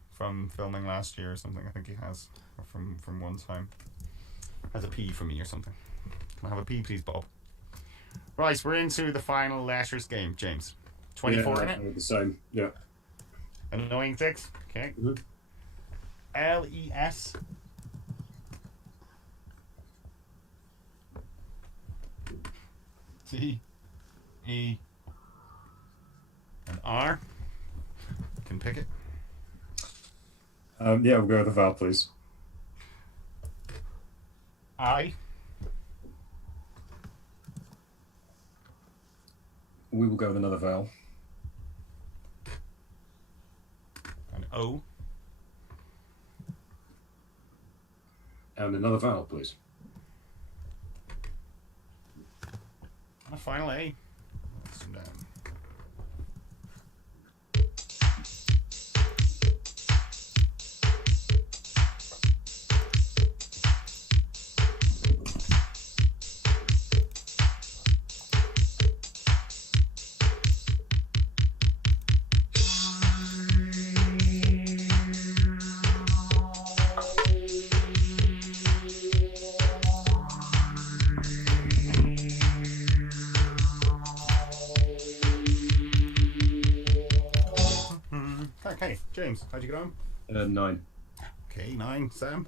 filming last year or something? I think he has, or from one time. Has a P for me or something. Can I have a P, please, Bob? Right, we're into the final letters game, James. 24 in it. The same, yeah. Annoying 6. Okay. Mhm. LES. T. E. And R. You can pick it. Yeah, we'll go with the vowel, please. I. We will go with another vowel. An O. And another vowel, please. And a final A. ZoomDown. Okay, James, how'd you get on? 9. Okay, 9. Sam?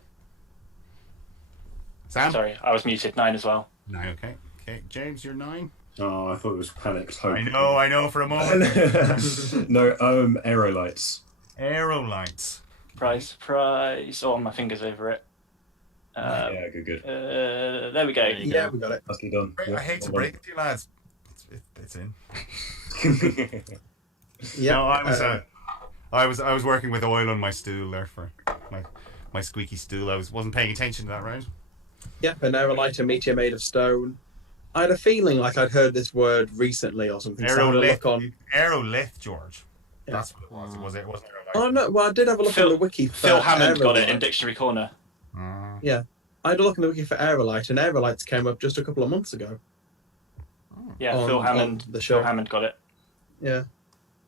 Sam? Sorry, I was muted. 9 as well. 9, okay. Okay, James, you're 9. Oh, I thought it was panicked hope. I know for a moment. No, aerolites. Aerolites. Surprise. Oh, on my fingers over it. Yeah, good. There we go. Yeah, we got it. Nicely done. I hate to break it to you lads. It's in. Yeah. No, I was working with oil on my stool there for my squeaky stool. I wasn't paying attention to that, right? Yep, an aerolite, a meteor made of stone. I had a feeling like I'd heard this word recently or something. So I had a look on. Aerolith, George. Yeah. That's what it was. Was it? It wasn't aerolite. Oh no! Well, I did have a look on the wiki. For Phil Hammond got it aerolite. in Dictionary Corner. Yeah, I had a look in the wiki for aerolite, and aerolites came up just a couple of months ago. Yeah, On- Phil on Hammond. the show. Phil Hammond got it. Yeah.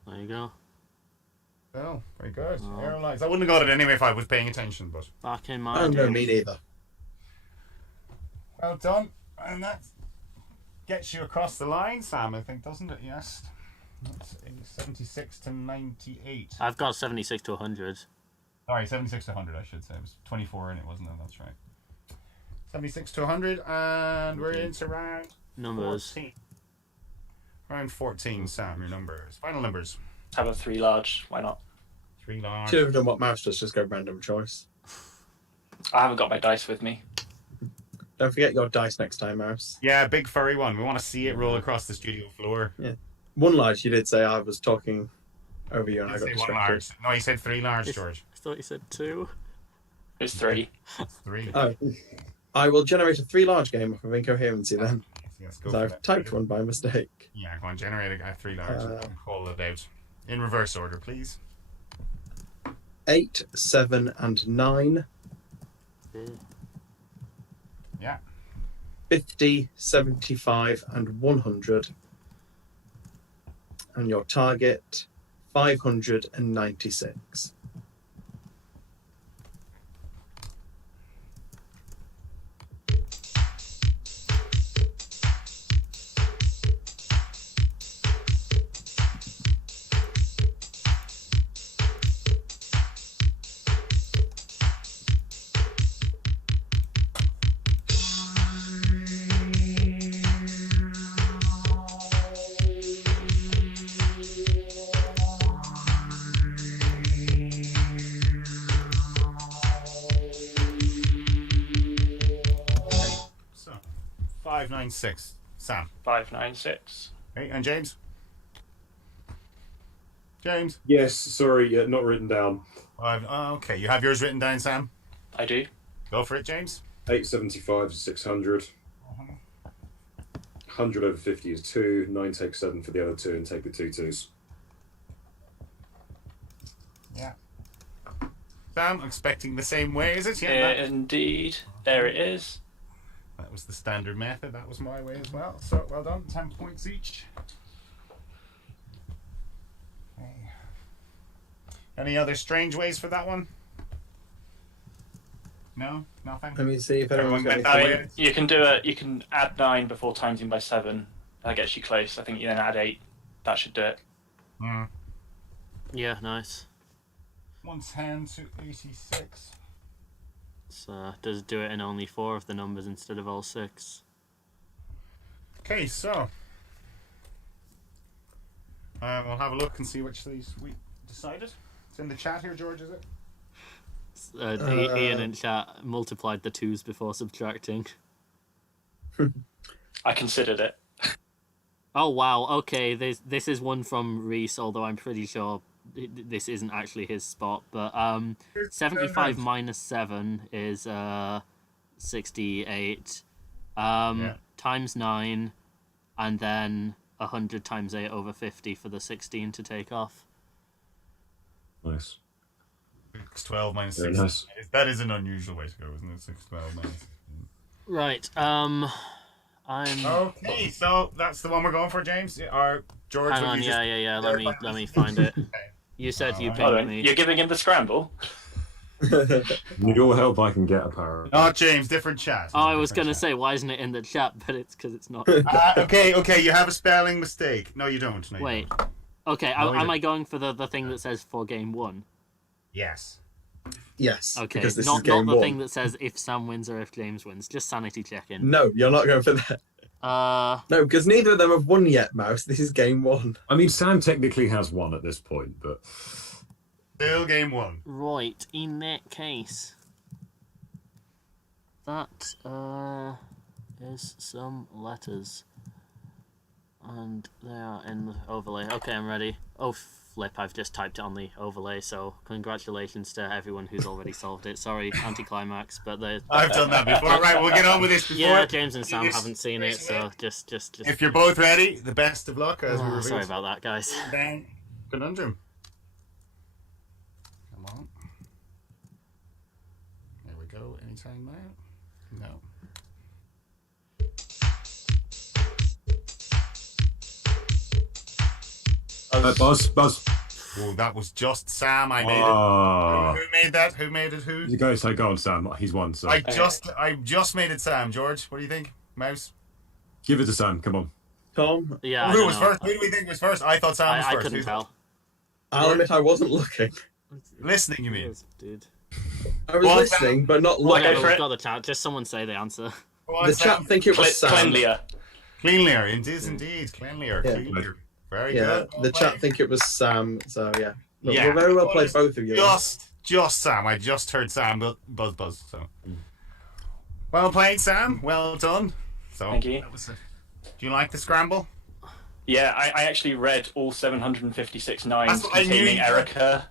There you go. Oh, very good. Oh. Aerolites. I wouldn't have got it anyway if I was paying attention, but Back in Oh my no, day. me neither. well done. And that gets you across the line, Sam, I think, doesn't it? Yes. That's a 76 to 98. I've got 76 to 100. Sorry, 76 to 100, I should say. It was 24 in it, wasn't it? That's right. 76 to 100, and we're into round Numbers. 14. Round 14, Sam, your numbers. Final numbers. Have a 3 large. Why not? 3 large. Should have done what Mouse does, just go random choice. I haven't got my dice with me. Don't forget your dice next time, Mouse. Yeah, big furry one. We want to see it roll across the studio floor. One large, you did say I was talking over you and I You got say 1 distracted. large. No, you said 3 large, George. I thought you said 2. It's 3. It's 3. Oh, I will generate a 3 large game off of incoherency then, Yes, go because for I've that. typed one by mistake. Yeah, go on, generate a 3 large and call it out. In reverse order, please. 8, 7, and 9. Yeah. 50, 75, and 100. And your target, 596. So, 596. Sam. 596. Okay, and James? James? Yes, sorry, not written down. Okay, you have yours written down, Sam? I do. Go for it, James. 875 is 600. 100 over 50 is 2. 9 take 7 for the other 2 and take the 2 2s. Yeah. Sam, expecting the same way, is it? Yeah. Indeed. There it is. That was the standard method. That was my way as well. So, well done. 10 points each. Okay. Any other strange ways for that one? No? Nothing? Let me see if anyone's got Everyone anything. went I mean, you can do it. You can add 9 before timesing by 7. That gets you close. I think you then add 8. That should do it. Mm. Yeah, nice. 110 to 86. So does do it in only 4 of the numbers instead of all 6. Okay, so we'll have a look and see which of these we decided. It's in the chat here, George, is it? Ian in chat multiplied the 2s before subtracting. I considered it. Oh wow, okay, this is one from Reese, although I'm pretty sure this isn't actually his spot, but 75 minus 7 is 68 times 9, and then 100 times 8 over 50 for the 16 to take off. Nice. 612 minus 6. Nice. That is an unusual way to go, isn't it? 612 minus. Right. Okay, so that's the one we're going for, James. Or George? Hang on, yeah. Let me find it. You said you picked me. You're giving him the scramble? Need all help I can get, apparently. Oh, James, different chat. Oh, I was going to say, why isn't it in the chat? But it's because it's not. Okay, you have a spelling mistake. No, you don't. No, Wait. You don't. Okay, am I going for the thing that says for game 1? Yes. Yes. Okay, Because this not is game the 1. thing that says if Sam wins or if James wins. Just sanity checking. No, you're not going for that. No, because neither of them have won yet, Mouse. This is game 1. I mean, Sam technically has won at this point, but... Still game 1. Right, in that case, that is some letters, and they are in the overlay. Okay, I'm ready. Oh flip, I've just typed it on the overlay, so congratulations to everyone who's already solved it. Sorry, anticlimax, but I've done that before. Right, we'll get on with this before. Yeah, James and Sam haven't seen it, so just... If you're both ready, the best of luck as we reveal. Sorry about that, guys. Bang. Conundrum. On. There we go. Anytime now? No. Buzz. Oh, that was just Sam. I made it. Who made that? Who made it? Who? You guys say, go on, Sam. He's won, so... I just made it Sam. George, what do you think? Mouse? Give it to Sam, come on. Tom? Yeah, Who was first? Who do we think was first? I thought Sam was first. I couldn't tell. I'll admit I wasn't looking. Listening, you mean? Dude. I was listening, but not looking. Whatever, we've got the chat. Just someone say the answer. The chat think it was Sam. Cleanlier. Indeed. Cleanlier. Yeah. Cleanlier. Very Yeah, good. the chat think it was Sam, so yeah. Look, Yeah. we're very well played, both of you. Just Sam. I just heard Sam buzz. So, well played, Sam. Well done. So, thank you. Do you like the scramble? Yeah, I actually read all 756 nines That's what I knew containing you- Erica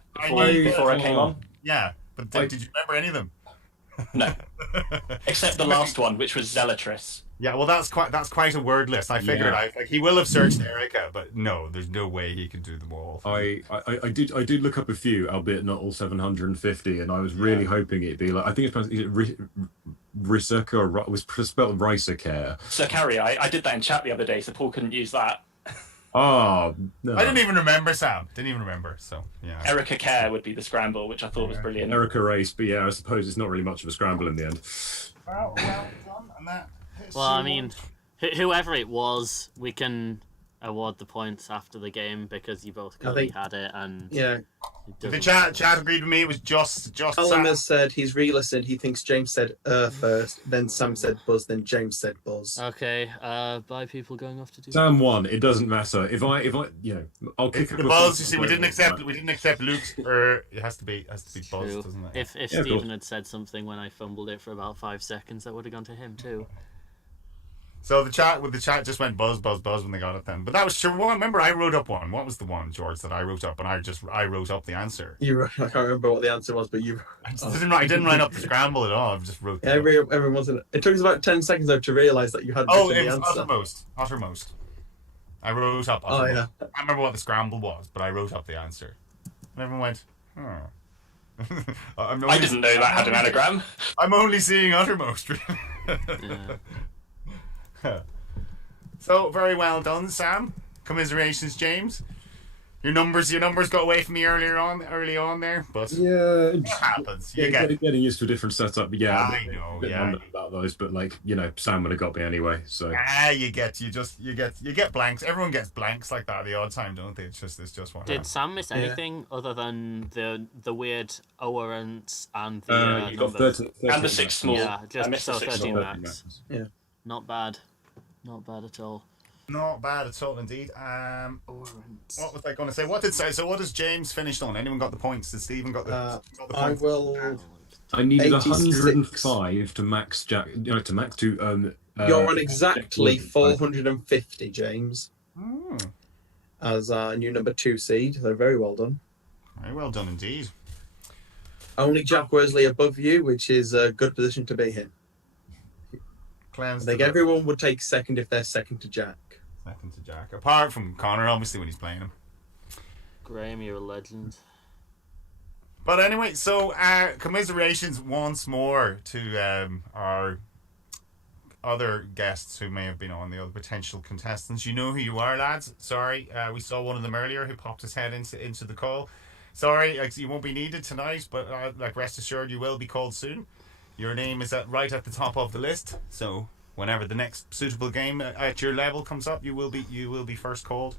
before I came on. Yeah, but did you remember any of them? No, except the last one, which was Zealotris. Yeah, well, that's quite a word list. I figured he will have searched Erica, but no, there's no way he can do them all. I did look up a few, albeit not all 750, and I was really hoping it'd be like, I think it's pronounced Risaka, or was spelled Risacare. Circaria, I did that in chat the other day, so Paul couldn't use that. Oh, no. I didn't even remember Sam. So yeah. Erica Care would be the scramble, which I thought was brilliant. Erica Race, but yeah, I suppose it's not really much of a scramble in the end. Well done, and that. Well, I mean, whoever it was, we can award the points after the game because you both clearly had it, and yeah. The chat agreed with me. It was just Alan Sam. has said he's re-listened. He thinks James said first, then Sam said Buzz, then James said Buzz. Okay, bye people going off to do. Sam won. It doesn't matter. If I, I'll kick the Buzz. You see, we didn't accept Luke's, or it has to be Buzz, doesn't it? If Stephen had said something when I fumbled it for about 5 seconds, that would have gone to him too. So the chat just went buzz when they got it then. But that was true. Remember, I wrote up one. What was the one, George, that I wrote up? And I wrote up the answer. I can't remember what the answer was, but you. I didn't write up the scramble at all. I just wrote. Everyone's in it. It took us about 10 seconds though to realise that you had. Oh, the it was answer. Uttermost. I wrote up. Uttermost. Oh yeah. I don't remember what the scramble was, but I wrote up the answer. And everyone went, I didn't know that had an anagram. I'm only seeing Uttermost. Really. Yeah. So very well done, Sam. Commiserations, James. Your numbers got away from me early on there, but yeah, it happens. Getting used to a different setup. Yeah, I know. Yeah, about those, but Sam would have got me anyway. So you get blanks. Everyone gets blanks like that at the odd time, don't they? It's just one. Did Sam miss anything other than the weird owerants and the you got numbers? 30 and the 6 small. Yeah, just I missed so the 6 13 small. max. Yeah. Not bad at all. Not bad at all, indeed. Owerants. What was I going to say? What does James finished on? Anyone got the points? Did Stephen got the? I will I needed 86. 105 to max Jack. To max to You're on exactly 450, James. Mm. As our new number 2 seed. So very well done. Very well done indeed. Only Jack Worsley above you, which is a good position to be in. I think everyone would take second if they're second to Jack. Second to Jack. Apart from Connor, obviously, when he's playing him. Graham, you're a legend. But anyway, so commiserations once more to our other guests who may have been on, the other potential contestants. You know who you are, lads. Sorry, we saw one of them earlier who popped his head into the call. Sorry, you won't be needed tonight, but rest assured you will be called soon. Your name is right at the top of the list, so whenever the next suitable game at your level comes up, you will be first called.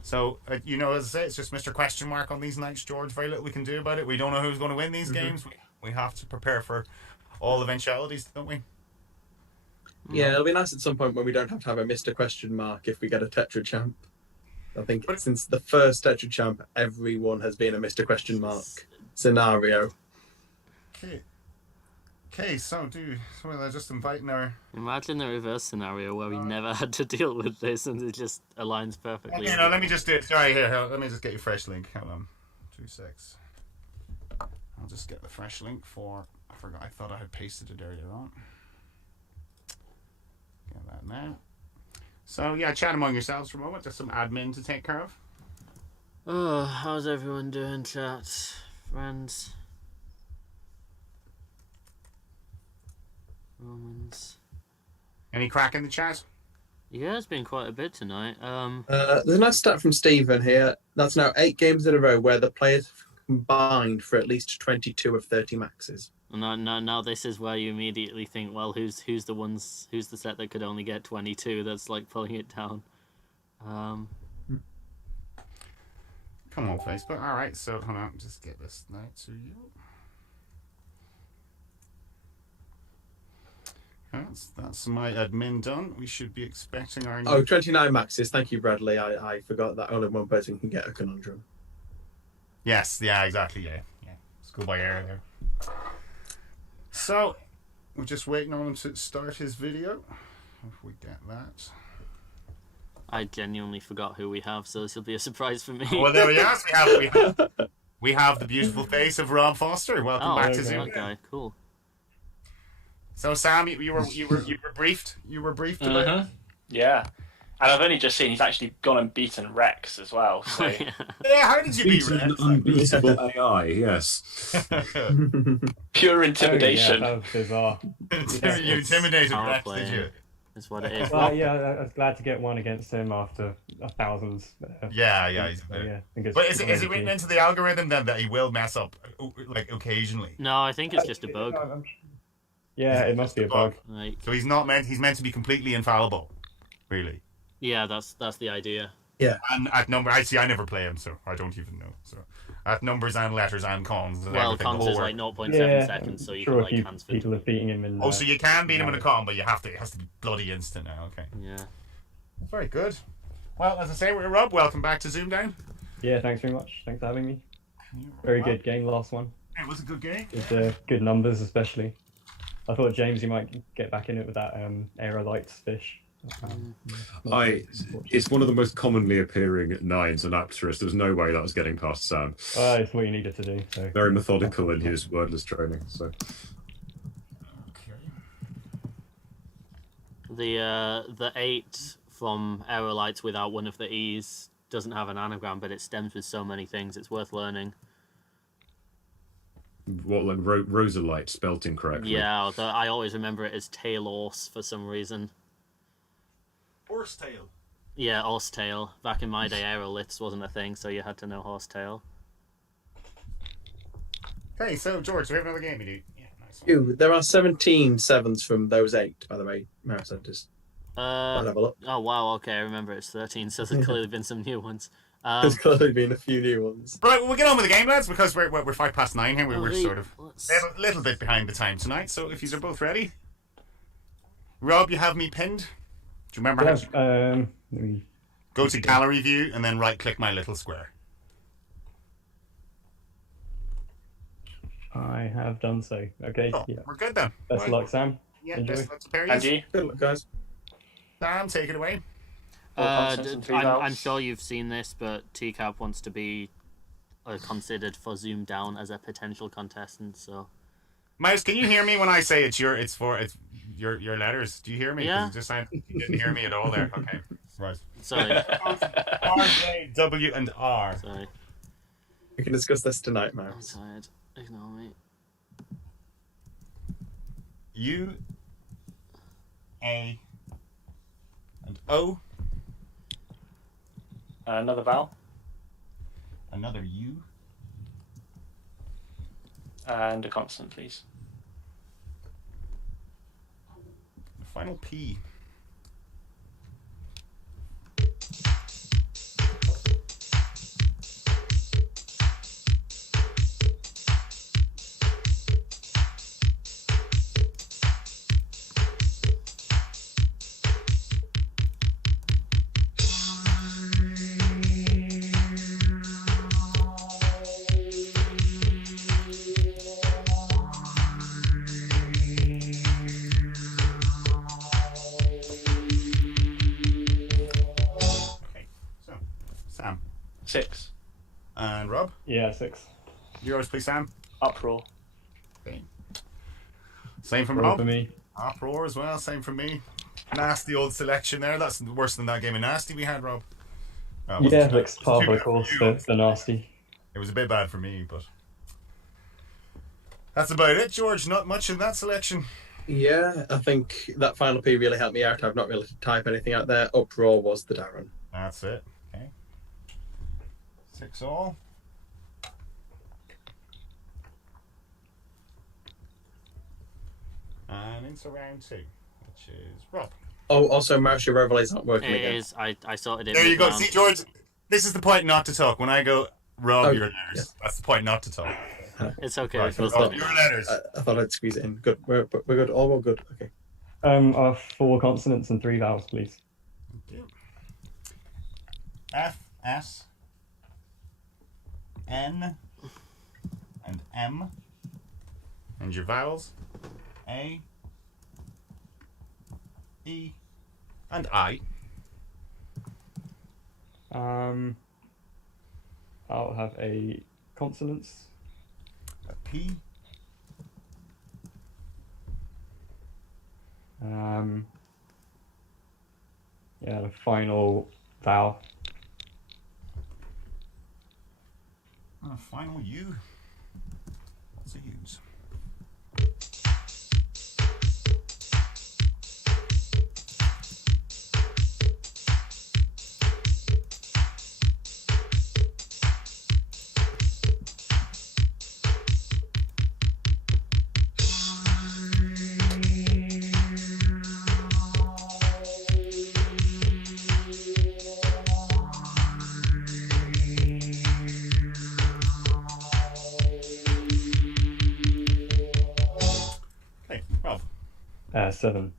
So as I say, it's just Mr. Question Mark on these nights, George. Very little we can do about it. We don't know who's going to win these games. We have to prepare for all eventualities, don't we? Yeah, it'll be nice at some point when we don't have to have a Mr. Question Mark if we get a Tetra Champ. I think since the first Tetra Champ, everyone has been a Mr. Question Mark scenario. Okay, so they're just inviting our... Imagine the reverse scenario where we never had to deal with this and it just aligns perfectly. Okay, now let me just do it. Sorry, here, let me just get you a fresh link. Hold on. 2 secs. I'll just get the fresh link for... I thought I had pasted it earlier on. Get that now. So, yeah, chat among yourselves for a moment. Just some admin to take care of. Oh, how's everyone doing, chat? Friends? Romans. Any crack in the chat? Yeah, it's been quite a bit tonight. There's a nice stat from Stephen here. That's now 8 games in a row where the players have combined for at least 22 of 30 maxes. Now this is where you immediately think, well, who's the set that could only get 22? That's like pulling it down. Come on, Facebook. All right, so hold on, just get this night to you. That's my admin done. We should be expecting our... Oh, 29 maxes. Thank you, Bradley. I forgot that only one person can get a conundrum. Yes, yeah, exactly, yeah. Schoolboy error there. So, we're just waiting on him to start his video. If we get that. I genuinely forgot who we have, so this will be a surprise for me. Well, there we are. We have the beautiful face of Rob Foster. Welcome back to Zoom. Okay, cool. So Sam, you were briefed. You were briefed about it. Yeah, and I've only just seen he's actually gone and beaten Rex as well. So. Yeah, how did you beat Rex? An unbeatable AI, yes. Pure intimidation. Yeah, that was bizarre. You intimidated Rex, did you? That's what it is. Well, yeah, I was glad to get one against him after thousands. Yeah. But is it written into the algorithm then that he will mess up, like occasionally? No, I think it's just a bug. Yeah, it must be a bug. Like, so he's meant to be completely infallible, really. Yeah, that's the idea. Yeah. And at number, I never play him, so I don't even know. So at numbers and letters and cons. And well, cons is like 0.7 seconds, so you can like transfer. People are beating him in. So you can beat him in a con, but it has to be bloody instant now. Okay. Yeah. Very good. Well, as I say, we're Rob. Welcome back to ZoomDown. Yeah, thanks very much. Thanks for having me. Very good game, last one. It was a good game. With good numbers, especially. I thought, James, you might get back in it with that Aerolites fish. It's one of the most commonly appearing nines on Apterus. There was no way that was getting past Sam. It's what you needed to do. So. Very methodical in his wordless training. So. The 8 from Aerolites without one of the E's doesn't have an anagram, but it stems with so many things. It's worth learning. What, like Rosalite spelt incorrectly? Yeah, although I always remember it as tail-orse for some reason. Horsetail. Yeah, horsetail. Back in my day, aeroliths wasn't a thing, so you had to know horsetail. Hey, so George, do we have another game you do? Yeah, nice one. There are 17 sevens from those 8, by the way. Marisol, just have a look. Oh wow, okay, I remember it's 13, so there's clearly been some new ones. There's clearly been a few new ones. Right, we'll get on with the game, lads, because we're 9:05 here. We're sort of a little bit behind the time tonight. So if you are both ready, Rob, you have me pinned. Do you remember how to go to gallery view and then right-click my little square? I have done so. Okay, Oh, yeah. we're good then. Best of luck, Sam. Yeah, Enjoy. best of luck, And you? Good luck, guys. Sam, take it away. I'm sure you've seen this, but TCAP wants to be considered for ZoomDown as a potential contestant. So, Miles, can you hear me when I say it's your letters? Do you hear me? 'Cause Yeah. it just sounded you didn't hear me at all there. Okay, right. sorry, R, J, W, and R. sorry, We can discuss this tonight, I'm Mouse. tired. Ignore me. U, A, and O. Another vowel. Another U. And a consonant, please. The final P. Sam. 6. And Rob? Yeah, 6. Yours, please, Sam. Uproar. Okay. Same from Roll Rob. for me. Uproar as well, same from me. Nasty old selection there. That's worse than that game of Nasty we had, Rob. It wasn't Yeah, too- like par for the course, the nasty. It was a bit bad for me, but that's about it, George. Not much in that selection. Yeah, I think that final P really helped me out. I've not really to type anything out there. Uproar was the Darren. That's it. Okay. 6 all. And into round 2, which is Rob. Oh, also, Mouse, your reveille's not working It again. is. I sorted it. There you go. mid-round. See, George, this is the point not to talk. When I go, Rob, Oh, your letters. yeah. That's the point not to talk. It's okay. Right, We'll Rob, split it your down. letters. I thought I'd squeeze it in. Good. We're good. All well good. Okay. 4 consonants and 3 vowels, please. Thank you. F, S, N, and M. And your vowels, A, E, and I. I'll have a consonants. A P, Yeah, the final vowel. and a final U. Lots of U's. Okay, Rob. 7.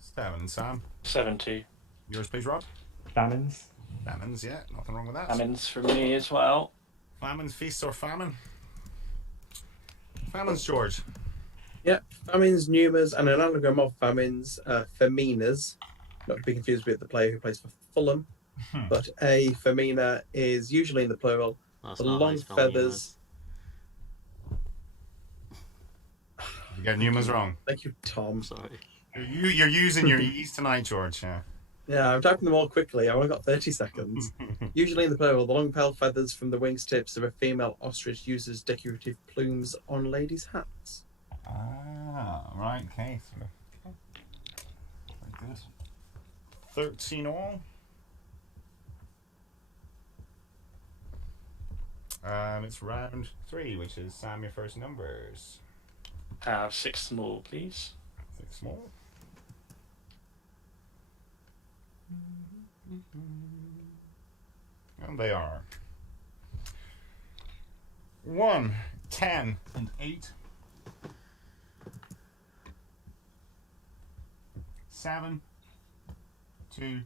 7, Sam. 7-2. Yours, please, Rob. Famines. Famines, yeah, nothing wrong with that. Famines from me as well. Famines, feast, or famine? Famines, George. Yeah, famines, pneumas, and an anagram of famines, feminas, not to be confused with the player who plays for Fulham, but a femina is usually in the plural. That's The not how long you spell feathers. You got Newman's wrong. Thank you, Tom. numerous. Sorry. You're using your E's tonight, George, yeah. Yeah, I'm typing them all quickly. I've only got 30 seconds. Usually in the plural, the long pale feathers from the wings tips of a female ostrich uses decorative plumes on ladies' hats. Ah, right, okay. So, very good. 13 all. It's round 3, which is Sam, your first numbers. 6 small, please. 6 small. And they are 1, 10, and 8. 7, 2,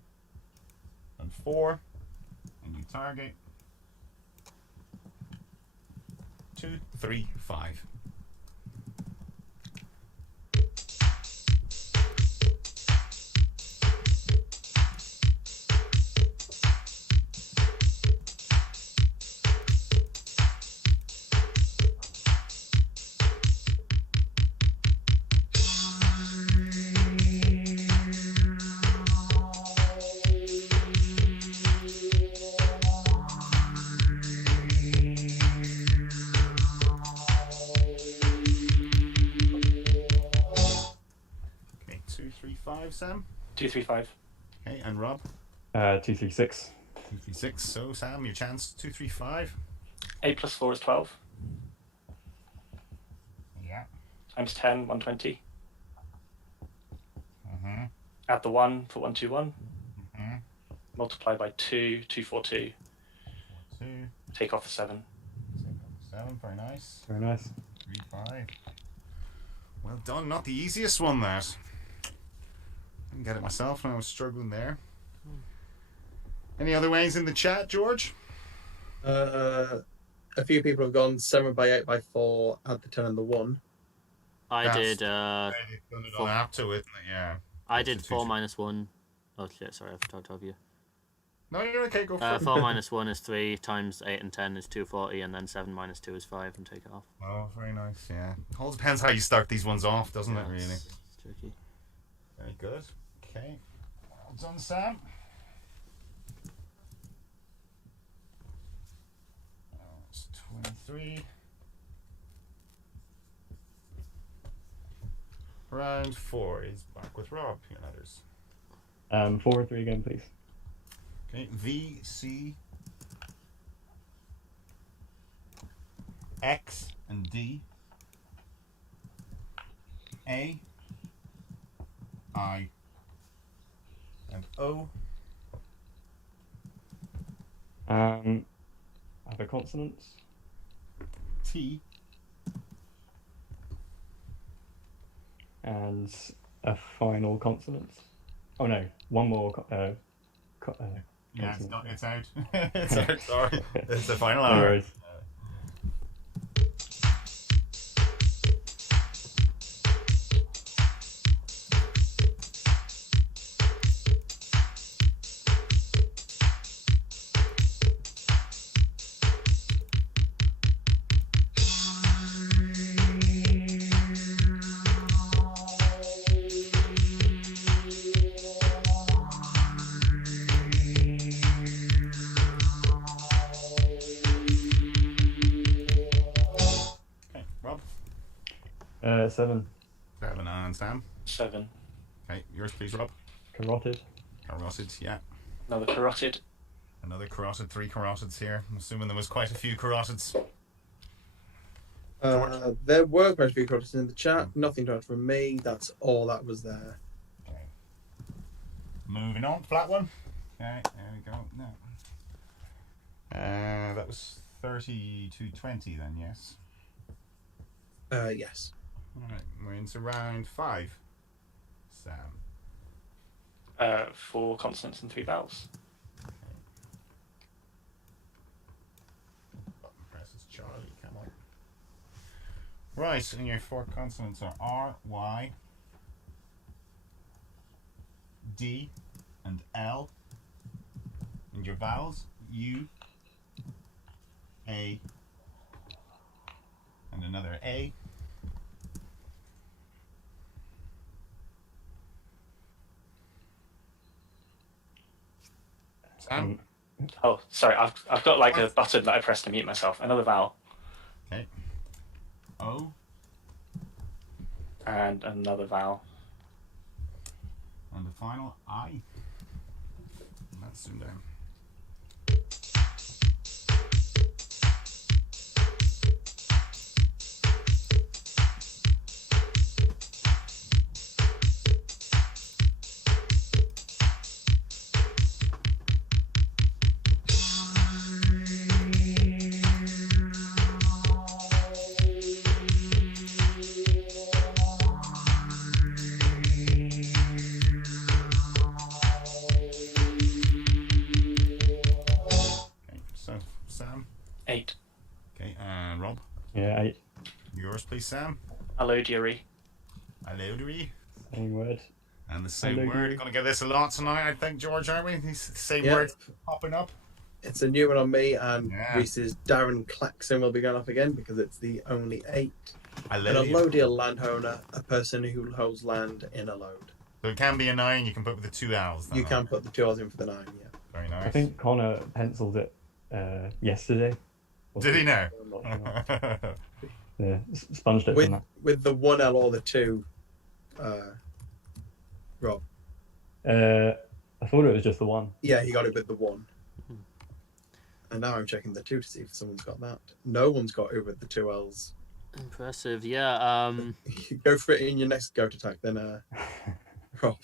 and 4. And you target 2, 3, 5. Sam? 235. Okay, and Rob? 236. 236. So, Sam, your chance, 235. 8 plus 4 is 12. Yeah. Times 10, 120. Mm-hmm. Add the 1 for 121. Mm-hmm. Multiply by 2, 242. 2. Take off the 7. 7, very nice. Very nice. 3, 5. Well done, not the easiest one, that. I didn't get it myself when I was struggling there. Any other ways in the chat, George? A few people have gone 7 by 8 by 4, add the 10 and the 1. I did. Done it on app to it, yeah. I did 4 minus 1. Oh shit! Sorry, I've talked over you. No, you're okay. Go for it. 4 minus 1 is 3 times 8 and 10 is 240, and then 7 minus 2 is 5, and take it off. Oh, very nice. Yeah. All depends how you start these ones off, doesn't it? Really. It's tricky. Very good. Okay. Well done, Sam. It's 23. Round 4 is back with Rob and others. 4 and 3 again, please. Okay, V, C, X, and D, A, I, and O. Other consonants. T, and a final consonant. Oh no, one more. yeah, consonant. it's out. It's out. Sorry, it's the final No hour. worries. Okay, Rob. 7. 7 and Sam. 7. Okay, yours please, Rob. Carotid. Carotid, yeah. Another carotid. Another carotid, 3 carotids here. I'm assuming there was quite a few carotids. There were quite a few carotids in the chat. Nothing to add from me. That's all that was there. Okay. Moving on, flat one. Okay, there we go. No. That was 30 to 20 then, yes. Yes. Alright, we're into round 5. Sam. 4 consonants and 3 vowels. Button presses Charlie, come on. Right, and your 4 consonants are R, Y, D, and L. And your vowels, U, A, and another A. Sam? Oh, sorry, I've got like a button that I press to mute myself. Another vowel. Okay. O. And another vowel. And the final I. And that's ZoomDown. So, Sam. 8. Okay, and Rob. Yeah, 8. Yours, please, Sam. Allodiary. Allodiary. Same word. And the same Allodiary. word. Going to get this a lot tonight, I think, George, aren't we? These the same Yep. words popping up. It's a new one on me, and Yeah. Reese's Darren Claxon will be going off again because it's the only 8. An Allodiary. allodial landowner, a person who holds land in a load. So it can be a 9, you can put with the 2 L's. Then, You can right? put the 2 L's in for the 9, yeah. Very nice. I think Connor penciled it yesterday. Did he now? I'm not sure. Yeah, sponged it from that. With the 1 L or the 2, Rob. I thought it was just the one. Yeah, he got it with the 1. And now I'm checking the 2 to see if someone's got that. No one's got it with the 2 L's. Impressive, yeah. Go for it in your next goat attack, then, Rob.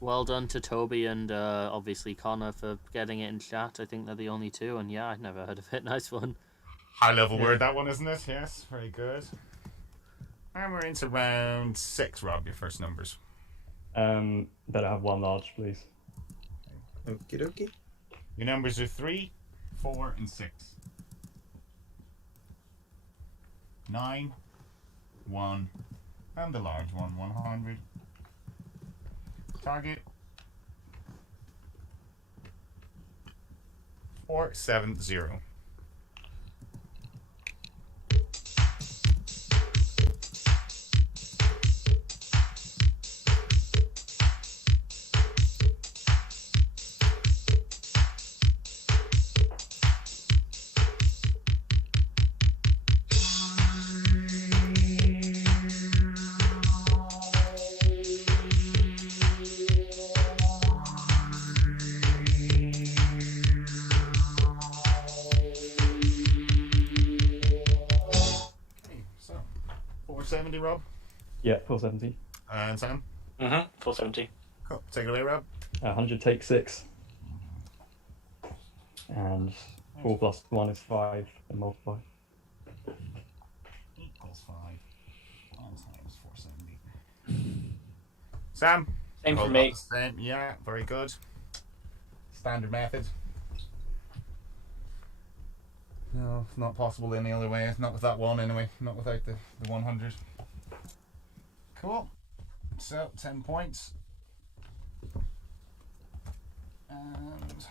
Well done to Toby and obviously Connor for getting it in chat. I think they're the only 2, and yeah, I'd never heard of it. Nice one. High level word, that one, isn't it? Yes, very good. And we're into round 6, Rob, your first numbers. Better have 1 large, please. Okie dokie. Your numbers are 3, 4, and 6. 9, 1, and the large one, 100. Target 470. Rob? Yeah, 470. And Sam? 470. Cool. Take it away, Rob. 100 take 6. And 4 plus 1 is 5, and multiply. Equals 5. 1 times 470. Sam? Same for me. Same. Yeah, very good. Standard method. No, it's not possible any other way. Not with that 1 anyway. Not without the 100. Cool. So, 10 points. And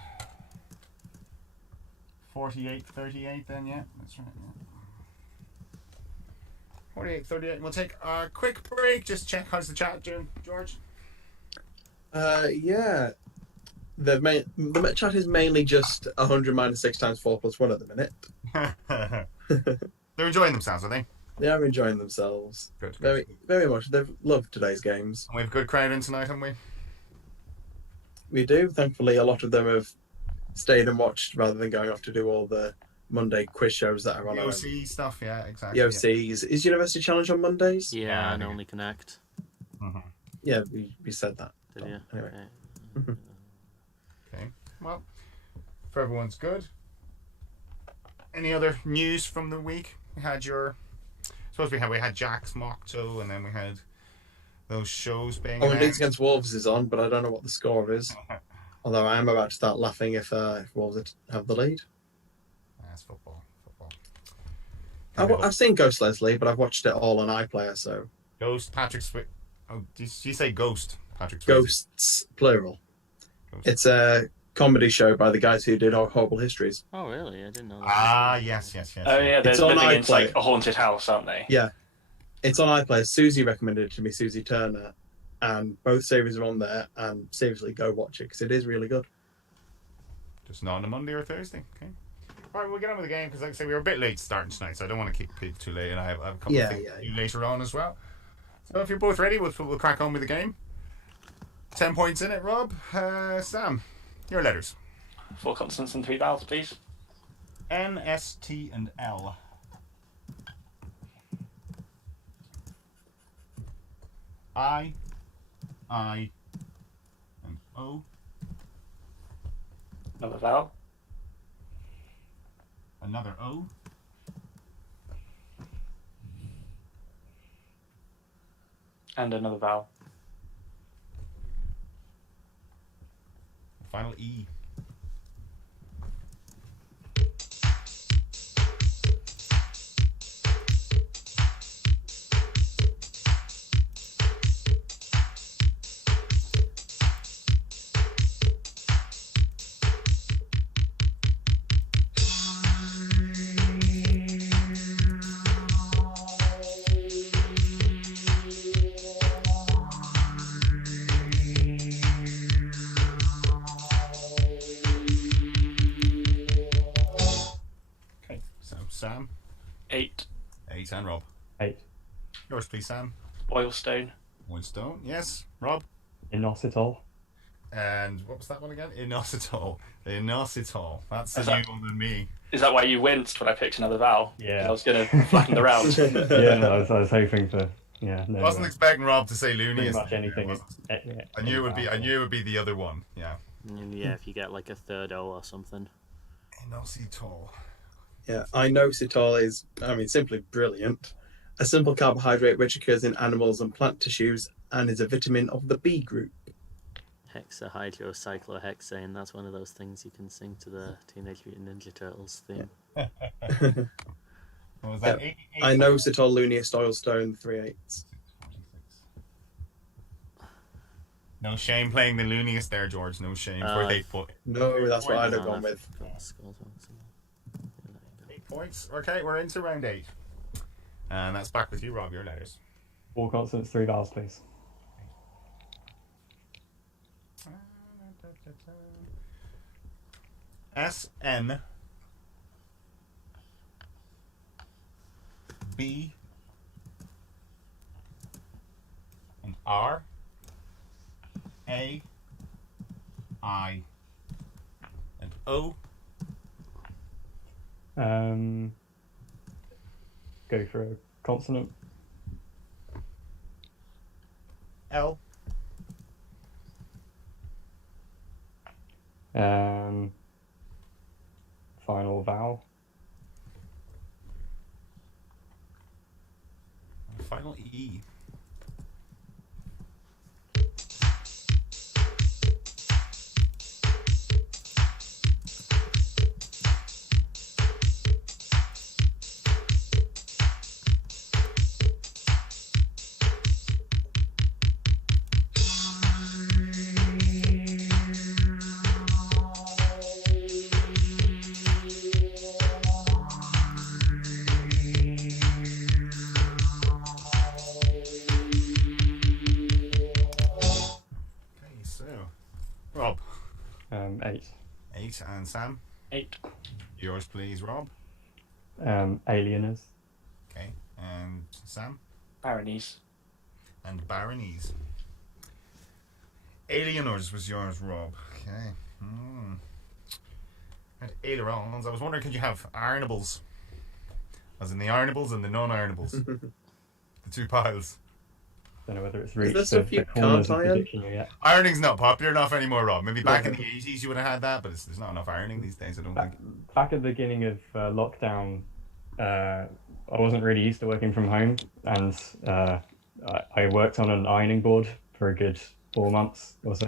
48-38 then, yeah. That's right. Yeah. 48-38. We'll take a quick break. Just check how's the chat doing, George? Yeah. The chat is mainly just 100 minus 6 times 4 plus 1 at the minute. They're enjoying themselves, are they? They are enjoying themselves. Good. Very, very much. They've loved today's games. And we have a good crowd in tonight, haven't we? We do. Thankfully, a lot of them have stayed and watched rather than going off to do all the Monday quiz shows that are on. The OC stuff, yeah, exactly. The OCs. Is University Challenge on Mondays? Yeah, and Only Connect. Mm-hmm. Yeah, we said that. Did you? Anyway. Okay. Okay. Well, if everyone's good. Any other news from the week? We had we had Jack's Mocto, and then we had those shows being. Leeds against Wolves is on, but I don't know what the score is. Although I am about to start laughing if Wolves have the lead. That's football. I've seen Ghost Leslie, but I've watched it all on iPlayer. So Ghost Patrick Swayze. Oh, did you say Ghost Patrick Swayze? Ghosts plural. Ghost. It's a comedy show by the guys who did Horrible Histories. Oh, really? I didn't know that. Ah, yes. Oh, yeah, they're It's on living in iPlayer. like a haunted house, aren't they? Yeah, it's on iPlayer. Susie recommended it to me, Susie Turner, and both series are on there. And seriously, go watch it because it is really good. Just not on a Monday or Thursday. Okay. Right, we'll get on with the game because, like I say, we were a bit late starting tonight, so I don't want to keep people too late, and I have a couple of things to do later on as well. So if you're both ready, we'll crack on with the game. 10 points in it, Rob. Sam, your letters. 4 consonants and 3 vowels, please. N, S, T, and L. I, and O. Another vowel. Another O. And another vowel. Final E. Sam? 8. 8 and Rob. 8. Yours, please, Sam. Oilstone. One stone. Yes. Rob? Inositol. And what was that one again? Inositol. That's the new one than me. Is that why you winced when I picked another vowel? Yeah. I was going to flatten the round. Yeah, no, I was hoping for. Yeah, no. I wasn't expecting Rob to say Looney. Pretty much anything. I knew it would be the other one. Yeah. Yeah, if you get like a third O or something. Inositol. Yeah, inositol is, simply brilliant. A simple carbohydrate which occurs in animals and plant tissues and is a vitamin of the B group. Hexahydrocyclohexane, that's one of those things you can sing to the Teenage Mutant Ninja Turtles theme. What was that? Inositol luneus oil stone 3/8. No shame playing the looniest there, George. No shame. For 8 points. No, that's what I'd have gone with. 8 points. Okay, we're into round 8. And that's back with you, Rob. Your letters. 4 consonants, 3 vowels, please. S N B and R A I and O. Go for a consonant. L. Final vowel. Final E. Rob. 8. 8 and Sam. 8. Yours, please, Rob. Alieners. Okay, and Sam. Baronese. And Baronese. Alieners was yours, Rob. Okay. And ailerons. I was wondering, could you have ironables? As in the ironables and the non-ironables. The two piles. Don't know whether it's Is reached there stuff you corners can't of the iron? dictionary yet. Ironing's not popular enough anymore, Rob. Maybe back in the 80s you would have had that, but there's not enough ironing these days, I don't think. Back at the beginning of lockdown, I wasn't really used to working from home, and I worked on an ironing board for a good 4 months or so.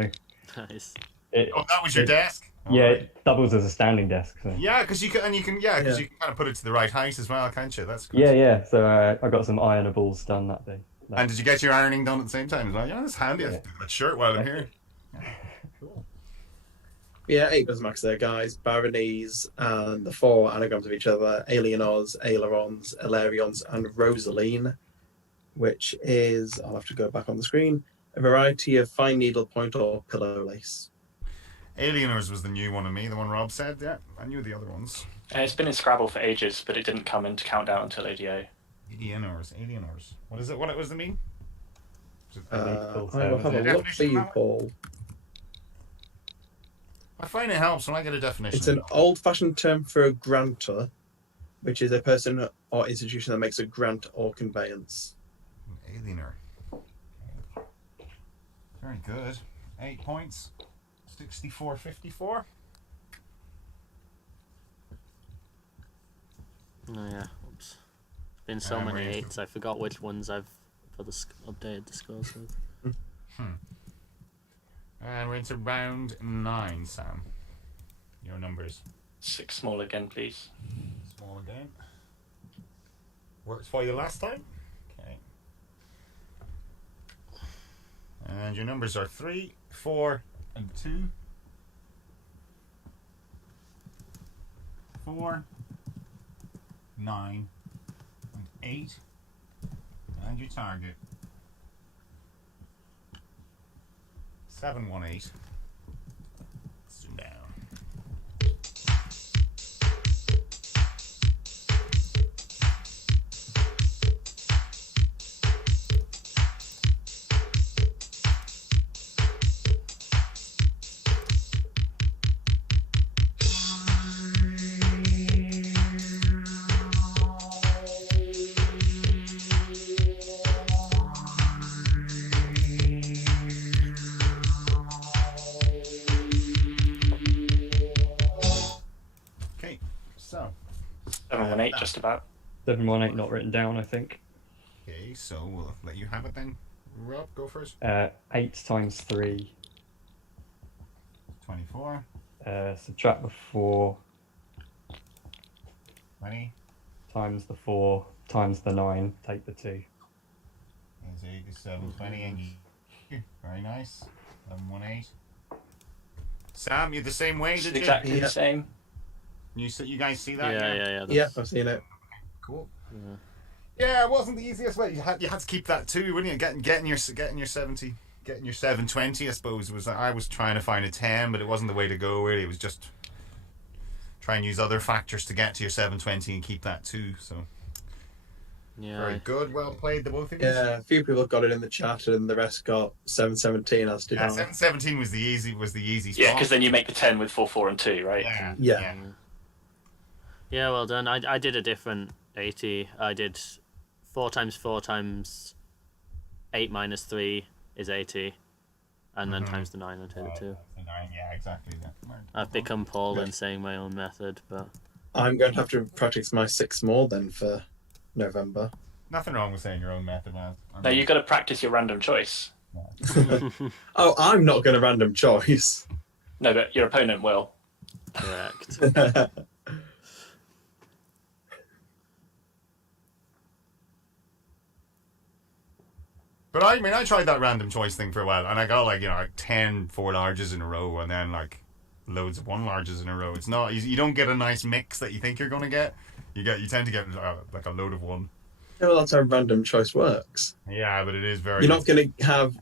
Nice. That was your desk? Yeah, it doubles as a standing desk. So. Yeah, because you can kind of put it to the right height as well, can't you? That's good. Yeah. So I got some ironables done that day. And did you get your ironing done at the same time as well? Yeah, that's handy. I have to do that shirt while I'm here. Cool. Yeah, 8 was max there, guys. Baronese and the 4 anagrams of each other: Alienors, Ailerons, Ilarions, and Rosaline, which is, I'll have to go back on the screen, a variety of fine needlepoint or pillow lace. Alienors was the new one of me, the one Rob said. Yeah, I knew the other ones. It's been in Scrabble for ages, but it didn't come into Countdown until ADO. Alienors. What is it? What does it mean? I will have a look for you, Paul. I find it helps when I get a definition. It's an old-fashioned term for a grantor, which is a person or institution that makes a grant or conveyance. Aliener. Very good. 8 points. 64-54. Oh yeah, oops. Been so many 8s, I forgot which ones I've updated the scores with. And we're into round 9, Sam. Your numbers. 6 small again, please. Small again. Worked for you last time. Okay. And your numbers are 3, 4, and 2. 4, 9, and 8. And your target. 718. ZoomDown. So 718, just about. 718 not written down, I think. Okay, so we'll let you have it then. Rob, go first. 8 times 3. 24. Subtract the 4 20. times the 4 times the 9. Take the 2. Is 8 is 720, and you. Very nice. 1118. Sam, you the same way, did you? Exactly the same. You guys see that? Yeah. Yeah, I've seen it. Cool. Yeah. Yeah, it wasn't the easiest way. You had to keep that too, wouldn't you? Getting your 70, getting your 720. I suppose I was trying to find a 10, but it wasn't the way to go. Really, it was just try and use other factors to get to your 720 and keep that too. So Yeah. very good, well played, the both of you. Yeah, a few people got it in the chat, and the rest got 717 as did I. 717 was the easy spot. Yeah, because then you make the 10 with 4, 4, and 2, right? Yeah. Yeah, well done. I did a different 80. I did 4 times 4 times 8 minus 3 is 80. And then times the 9 and take the 2. The 9, yeah, exactly. I've become Paul in saying my own method, but... I'm going to have to practice my 6 more then for November. Nothing wrong with saying your own method, man. No, you've got to practice your random choice. Oh, I'm not going to random choice. No, but your opponent will. Correct. But I mean, I tried that random choice thing for a while, and I got like 10 4 larges in a row, and then like loads of 1 larges in a row. It's not you don't get a nice mix that you think you're gonna get. You tend to get like a load of 1. Yeah, well, that's how random choice works. Yeah, but it is very. You're not going to have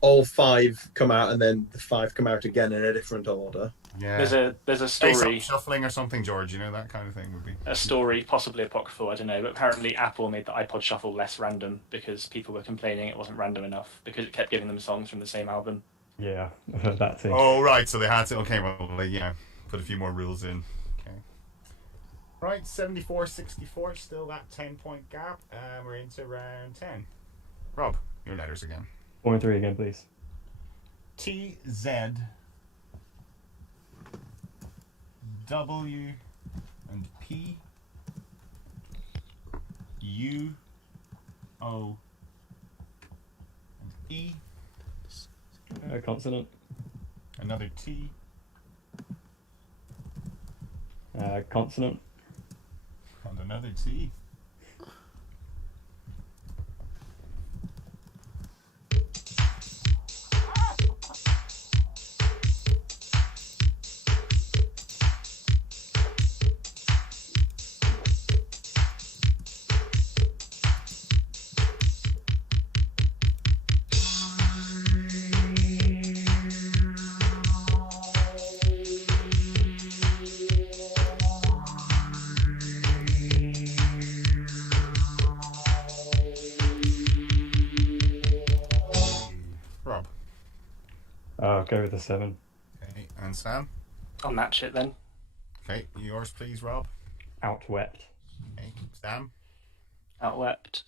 all 5 come out and then the 5 come out again in a different order. Yeah. There's a story. Shuffling or something, George. That kind of thing would be. A story, possibly apocryphal, I don't know, but apparently Apple made the iPod Shuffle less random because people were complaining it wasn't random enough because it kept giving them songs from the same album. Yeah, I've heard that too. Oh, right, so they had to, okay, well, put a few more rules in. Okay. Right, 74-64, still that 10-point gap. We're into round 10. Rob, your letters again. 4 and 3 again, please. T, Z, W, and P, U, O, and E. Consonant. Another T. Consonant. And another T. Go with the 7. Okay, and Sam? I'll match it then. Okay, yours please, Rob. Outwept. Okay, Sam? Outwept.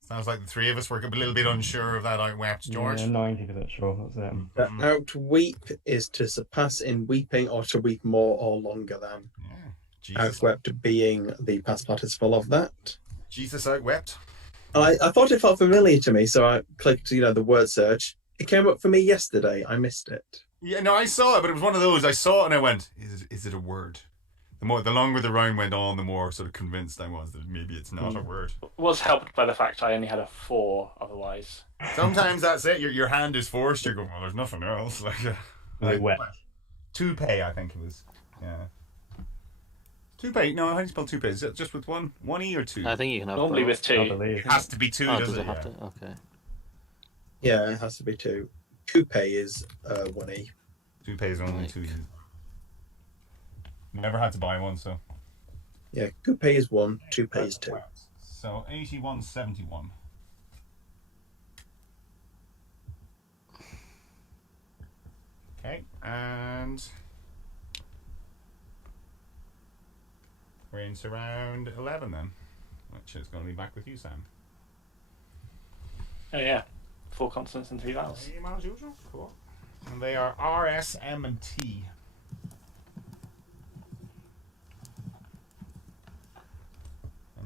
Sounds like the 3 of us were a little bit unsure of that outwept, George. Yeah, 90% sure, that's it. Outweep is to surpass in weeping or to weep more or longer than. Yeah. Jesus. Outwept being the past participle of that. Jesus outwept. I thought it felt familiar to me, so I clicked, the word search. It came up for me yesterday. I missed it. Yeah, no, I saw it, but it was one of those. I saw it and I went, is it a word? The longer the round went on, the more sort of convinced I was that maybe it's not a word. Was helped by the fact I only had a 4 otherwise. Sometimes that's it. Your hand is forced. You're going, well, there's nothing else. Wet. Toupee, I think it was. Yeah. Toupee. No, how do you spell toupee? Is it just with one E or 2? I think you can have Normally both. with 2. I believe. It has to be 2, Does doesn't it have to? Yeah. Okay. Yeah, it has to be 2. Coupe is 1E. Toupee is only 2 E's. Never had to buy one, so. Yeah, coupe is 1, toupee is 2. So 81-71. Okay, and we're into round 11 then, which is going to be back with you, Sam. Oh yeah, 4 consonants and 3 vowels. Same as usual. Cool. And they are R, S, M, and T.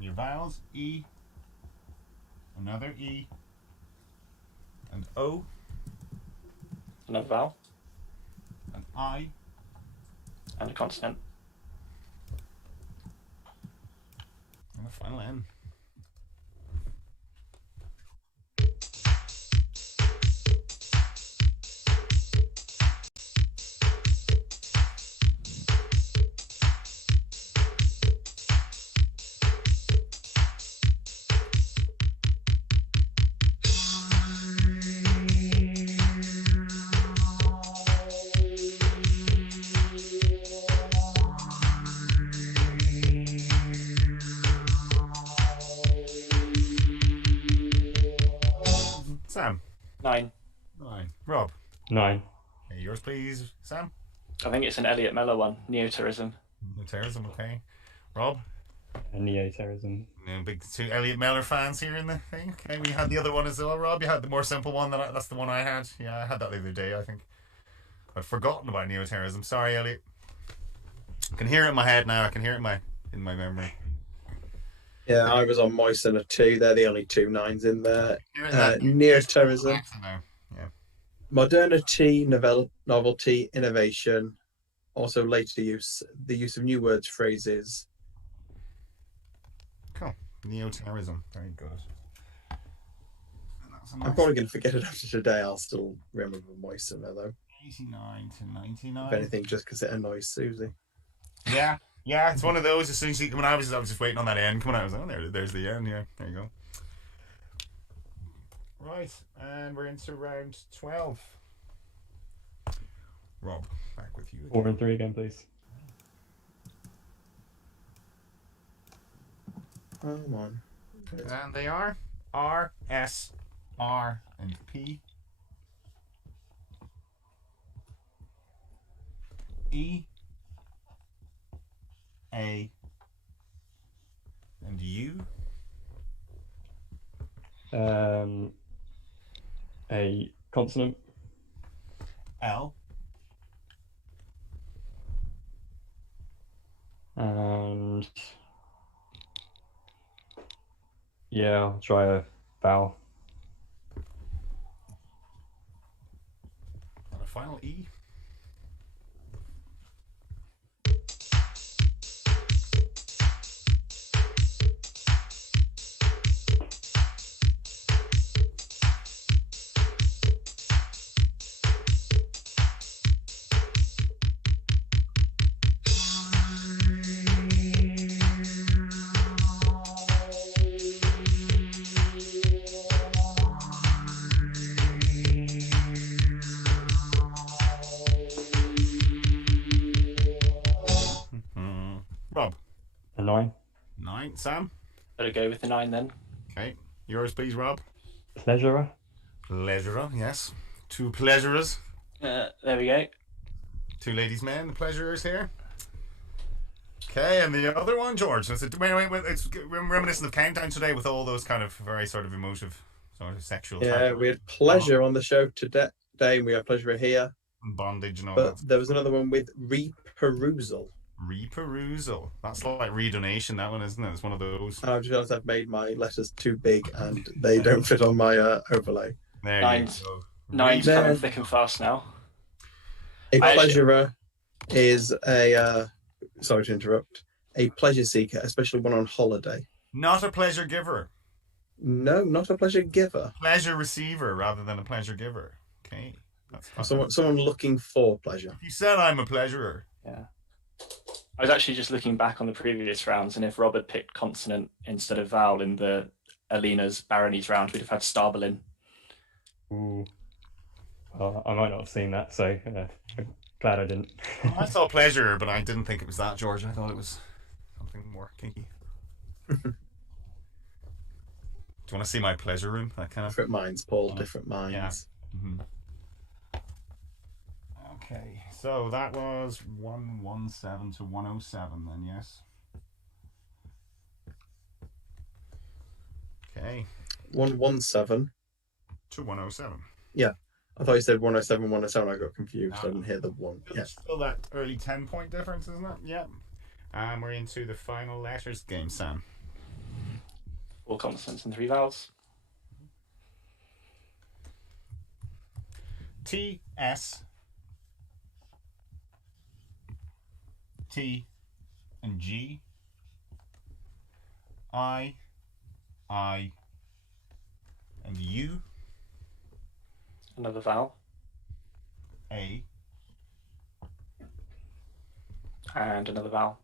your vowels, E, another E, and O, Another vowel. an I, And a consonant. and a final N. Sam. 9. 9. Rob. 9. Okay, yours, please, Sam. I think it's an Elliot Meller one. Neoterrorism. Terrorism, okay. Rob. Neoterrorism. No, big two Elliot Meller fans here in the thing. Okay, we had the other one as well, Rob. You had the more simple one. That's the one I had. Yeah, I had that the other day, I think. I'd forgotten about neoterrorism. Sorry, Elliot. I can hear it in my head now. I can hear it in my memory. Yeah, I was on Moisten at 2. They're the only 2 9s in there. Neoterrorism. Yeah. Modernity, novelty, innovation. Also later use, the use of new words, phrases. Cool. Neoterrorism. Very good. I'm probably going to forget it after today. I'll still remember Moisten though. 89 to 99. If anything, just because it annoys Susie. Yeah. Yeah, it's one of those. As soon as when I was just waiting on that end coming out. I was like, oh, there's the end. Yeah, there you go. Right, and we're into round 12. Rob, back with you again. 4 and 3 again, please. Oh, man. And they are R, S, R, and P. E, A, and U. A consonant. L. And yeah, I'll try a vowel. And a final E. Rob. A 9. 9. Sam. Better go with the 9 then. Okay. Yours, please, Rob. Pleasurer. Pleasurer, yes. 2 pleasurers. There we go. 2 ladies' men, the pleasurers here. Okay, and the other one, George. It's reminiscent of Countdown today with all those kind of very sort of emotive, sort of sexual. Yeah, we had pleasure on the show today, and we have pleasure here. And bondage and all but that. There was another one with reperusal. Reperusal. That's like redonation, that one, isn't it? It's one of those. And I've just realized I've made my letters too big and they don't fit on my overlay. There Nine's, you go. Nine's coming thick and fast now. A pleasurer is a sorry to interrupt. A pleasure seeker, especially one on holiday. Not a pleasure giver. No, not a pleasure giver. Pleasure receiver rather than a pleasure giver. Okay. That's someone looking for pleasure. You said I'm a pleasurer. Yeah. I was actually just looking back on the previous rounds, and if Rob had picked consonant instead of vowel in the Alina's Baronies round, we'd have had Starberlin. Ooh. I might not have seen that, so I'm glad I didn't. I saw pleasure, but I didn't think it was that, George. I thought it was something more kinky. Do you want to see my pleasure room? That kind of different minds, Paul. Different minds. Yeah. Mm-hmm. Okay, so that was 117 to 107 then, yes. Okay. 117 to 107. Yeah. I thought you said 107, 107. I got confused. I didn't hear the one. Yeah. Still that early 10-point difference, isn't it? Yeah. And we're into the final letters game, Sam. 4 consonants and 3 vowels. T, S, T, and G. I, and U. Another vowel. A. And another vowel.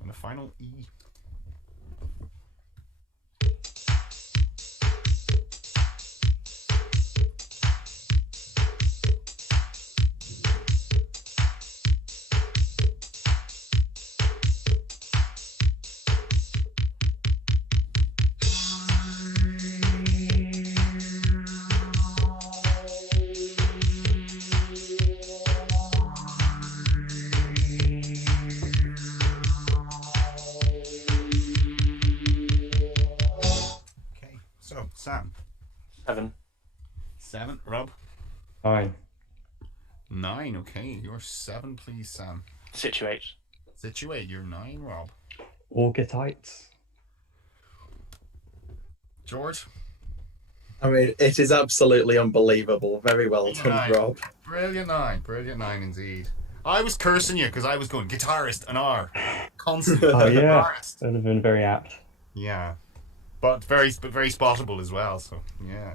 And the final E. Sam. 7. 7. Rob. 9. 9. Okay, you're 7, please, Sam. Situate. Situate. You're 9, Rob. Augitites. George. I mean, it is absolutely unbelievable. Very well done, Rob. Brilliant 9. Brilliant 9 indeed. I was cursing you because I was going guitarist, an R. Constant. Oh yeah, Guitarist. that would have been very apt. Yeah. But very spottable as well, so yeah.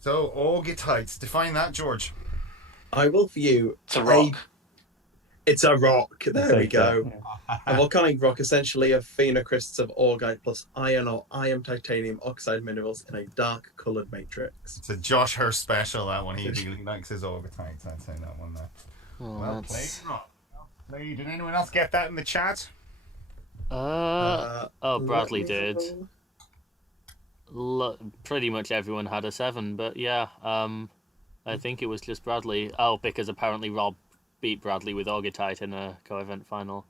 So, augitites. Define that, George. I will for you. It's a rock. It's a rock. There we go. Yeah. A volcanic rock, essentially of phenocrysts of augite plus iron or iron titanium oxide minerals in a dark coloured matrix. It's a Josh Hurst special, that one. He really likes his augitites. I'd say that one there. Oh, Well played, Rob. Well played. Did anyone else get that in the chat? Bradley did. Pretty much everyone had a 7, but yeah, I think it was just Bradley. Oh, because apparently Rob beat Bradley with Augitite in a co-event final.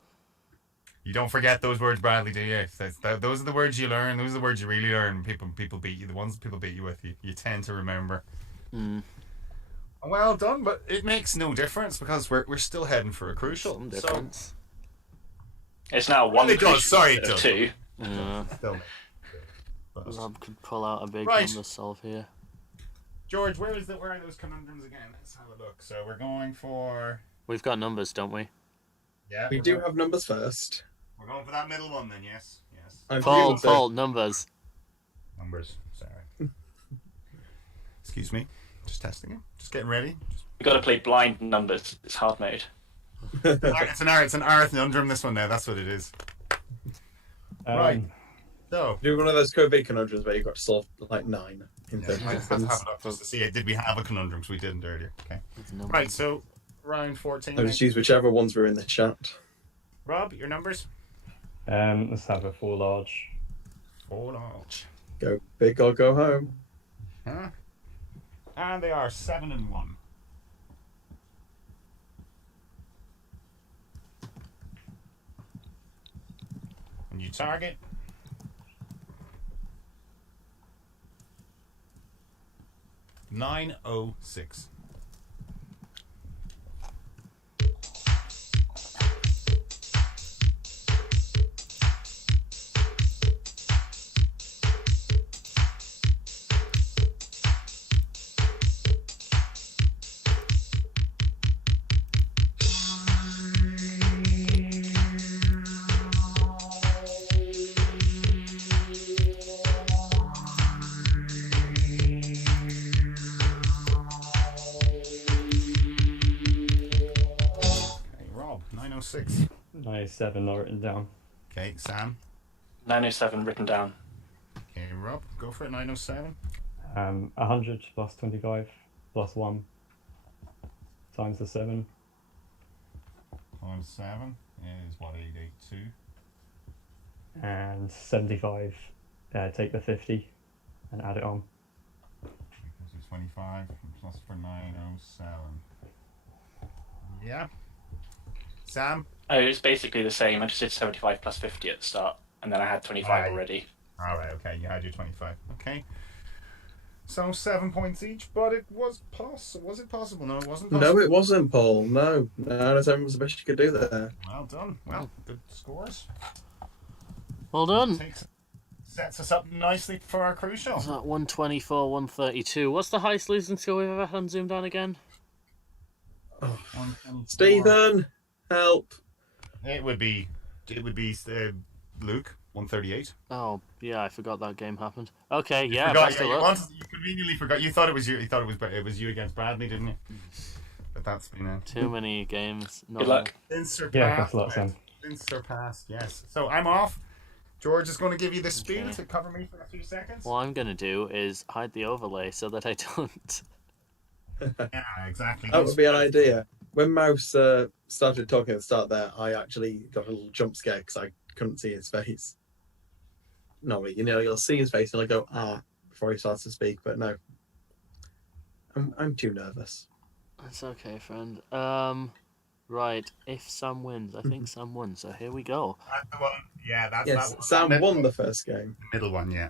You don't forget those words, Bradley, do you? Those are the words you learn. Those are the words you really learn. People beat you. The ones people beat you with, you tend to remember. Mm. Well done, but it makes no difference because we're still heading for a crucial. Some difference. It's now 1 it does. Sorry, it instead of does. 2. Yeah. Still. But- Rob could pull out a big Right. number solve here. George, where are those conundrums again? Let's have a look. So we're going for. We've got numbers, don't we? Yeah. We do have numbers first. We're going for that middle one then. Yes. Yes. I'm Paul, feeling so- numbers. Numbers. Sorry. Excuse me. Just testing it. Just getting ready. We've got to play blind numbers. It's hard mode. It's an Arth conundrum. This one now. That's what it is. Right. So. Do one of those COVID conundrums where you've got to solve like 9 in 30 I just have to seconds. have it up just to see it. Did we have a conundrum? Because we didn't earlier. Okay. Numbers. Right. So round 14. I'll just use whichever ones were in the chat. Rob, your numbers. Let's have a 4 large. 4 large. Go big or go home. Huh? And they are 7 and 1. And you target. $9.06. Rob, 906. 97 not written down. Okay, Sam. 907 written down. Okay, Rob, go for it. 907. 100 plus 25 plus 1 times the 7. Times 7 is what, 882. And 75, take the 50 and add it on. Equals to 25 plus for 907. Yeah. Sam? Oh, it's basically the same. I just did 75 plus 50 at the start, and then I had 25 Right. already. Alright, okay, you had your 25. Okay. So 7 points each, but it was possible. Was it possible? No, it wasn't possible. No, it wasn't, Paul. No, that's almost the best you could do there. Well done. Well, good scores. Well done. Sets us up nicely for our crucial. Is that 124, 132? What's the highest losing score we've ever had on ZoomDown again? Oh. Stephen, help! It would be Luke, 138. Oh yeah, I forgot that game happened. Okay, yeah, you conveniently forgot. You thought it was you. You thought it was you against Bradley, didn't you? But that's been too many games. Good luck. Been surpassed. Yeah, thanks a lot, Sam. Been surpassed. Yes. So I'm off. George is going to give you the spiel to cover me for a few seconds. What I'm going to do is hide the overlay so that I don't. Yeah, exactly. That would be an idea. When Mouse started talking at the start there, I actually got a little jump scare because I couldn't see his face. No, you'll see his face and I go, before he starts to speak, but no. I'm too nervous. That's okay, friend. Right, if Sam wins, I think Sam won, so here we go. That's the one. Yeah, that's yes, that one. Sam won the first game. The middle one, yeah.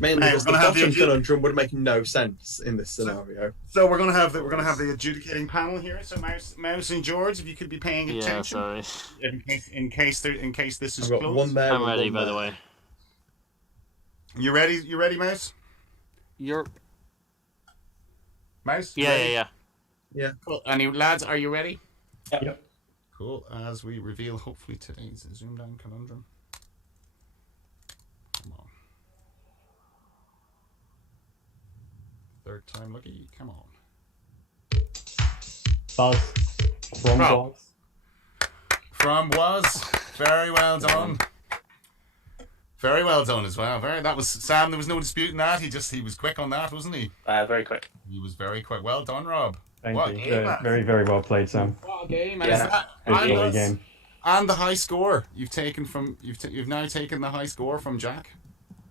Mainly because the bottom conundrum would make no sense in this scenario. So we're gonna have the adjudicating panel here. So Mouse and George, if you could be paying attention. Yeah, sorry. In case this is I've got close. one there. I'm ready, by the way. You ready? You ready, Mouse? You're. Mouse? Yeah. Cool. Any lads, are you ready? Yep. Cool. As we reveal, hopefully today's ZoomDown conundrum. Come on. Third time lucky. Come on. Buzz. From was. Very well done. Very well done as well. That was Sam. There was no disputing that. He was quick on that, wasn't he? Very quick. He was very quick. Well done, Rob. Thank you. Very, very well played, Sam. What a game! Yeah. Good game. And the high score you've now taken the high score from Jack.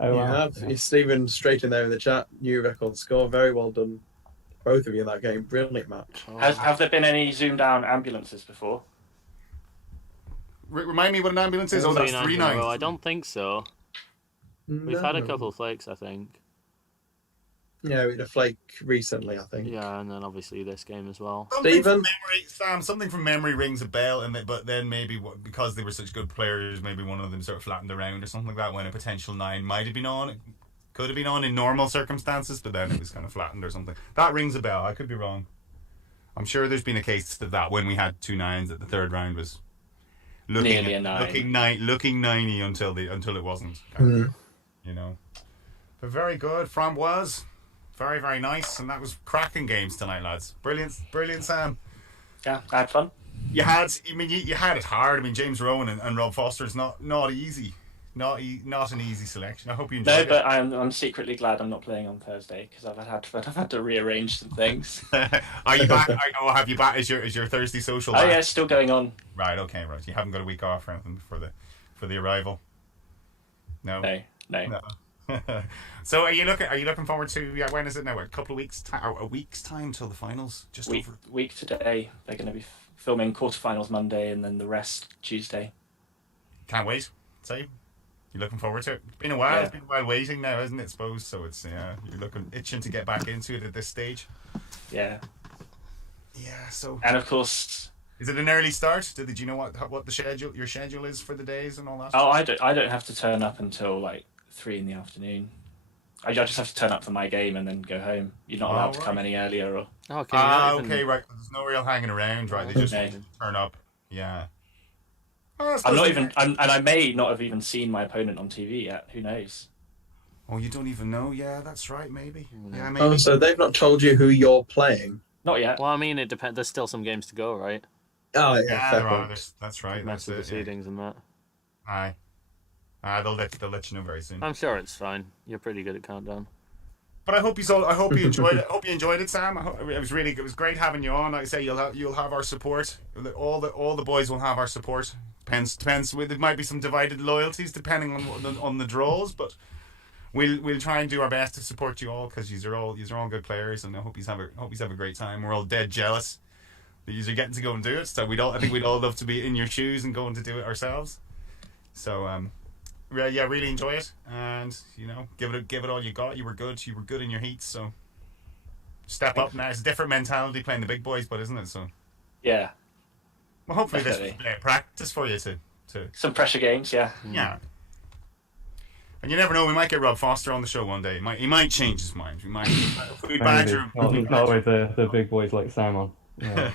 Oh, wow. You have Stephen straight in there in the chat. New record score. Very well done, both of you in that game. Brilliant match. Have there been any ZoomDown ambulances before? Remind me what an ambulance is. Oh, that's 3 9. I don't think so. We've had a couple of flakes, I think. Yeah, we had a flake recently, I think. Yeah, and then obviously this game as well. Stephen? Something from memory rings a bell, but then maybe because they were such good players, maybe one of them sort of flattened around or something like that when a potential 9 might have been on. It could have been on in normal circumstances, but then it was kind of flattened or something. That rings a bell. I could be wrong. I'm sure there's been a case of that when we had 2 9s at the third round was nearly a 9. looking 90 until it wasn't. You know. But very good. Framboise. Very, very nice, and that was cracking games tonight, lads. Brilliant, Sam. Yeah, I had fun. You had it hard. I mean, James Rowan and Rob Foster's not easy, not an easy selection. I hope you enjoyed it. No, but I'm secretly glad I'm not playing on Thursday because I've had to rearrange some things. Are you back? Have you back? Is your Thursday social? Oh back? yeah, it's still going on. Right. Okay. Right. You haven't got a week off or anything for the arrival. No. So are you looking forward to when is it now? A couple of weeks a week's time till the finals? Week today. They're going to be filming quarterfinals Monday and then the rest Tuesday. Can't wait. So you're looking forward to it. It's been a while. Yeah. It's been a while waiting now, isn't it? Suppose so. It's you're itching to get back into it at this stage. Yeah. Yeah. So. And of course. Is it an early start? Did you know what your schedule is for the days and all that? Oh, I don't have to turn up until like 3 in the afternoon. I just have to turn up for my game and then go home. You're not allowed to come any earlier. Or... Okay. Okay, right. There's no real hanging around, right? They just turn up. Yeah. I'm not even, and I may not have even seen my opponent on TV yet. Who knows? Oh, you don't even know? Yeah, that's right. Maybe. Yeah, maybe. Oh, so they've not told you who you're playing? Not yet. Well, I mean, it depends. There's still some games to go, right? Oh, yeah. There are. That's right. That's the seedings and that. Aye. They'll let you know very soon. I'm sure it's fine. You're pretty good at countdown. But I hope you enjoyed it. I hope you enjoyed it, Sam. It was great having you on. Like I say, you'll have our support. All the boys will have our support. Depends. There might be some divided loyalties depending on the draws, but we'll try and do our best to support you all because you're all good players, and I hope you have a great time. We're all dead jealous that you're getting to go and do it. So I think we'd all love to be in your shoes and going to do it ourselves. So yeah, really enjoy it, and give it all you got. You were good in your heats, so step up now. It's a different mentality playing the big boys, but isn't it? So yeah. Well, hopefully Definitely. this will practice for you to some pressure games, yeah. Yeah. And you never know, we might get Rob Foster on the show one day. He might change his mind. We badger him. Not with the big boys like Sam on. Yeah.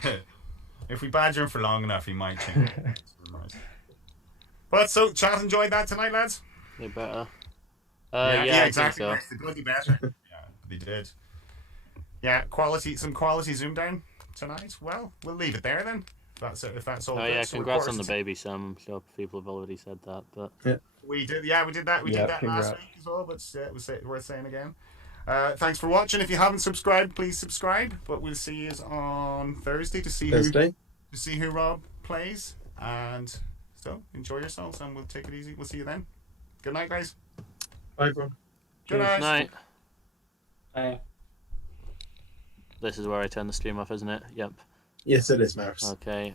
If we badger him for long enough, he might change. But so, chat enjoyed that tonight, lads? They better. Yeah, I exactly. think so. The bloody better. Yeah, they did. Yeah, some quality ZoomDown tonight. Well, we'll leave it there then. If that's all. Oh good. yeah, So congrats on the baby, Sam. I'm sure people have already said that, but we did that. We did that last week as well, but it was worth saying again. Thanks for watching. If you haven't subscribed, please subscribe. But we'll see you on Thursday to see who Rob plays. And so enjoy yourselves, and we'll take it easy. We'll see you then. Good night, guys. Bye, everyone. Good night. Bye. This is where I turn the stream off, isn't it? Yep. Yes, it is, Maris. Okay.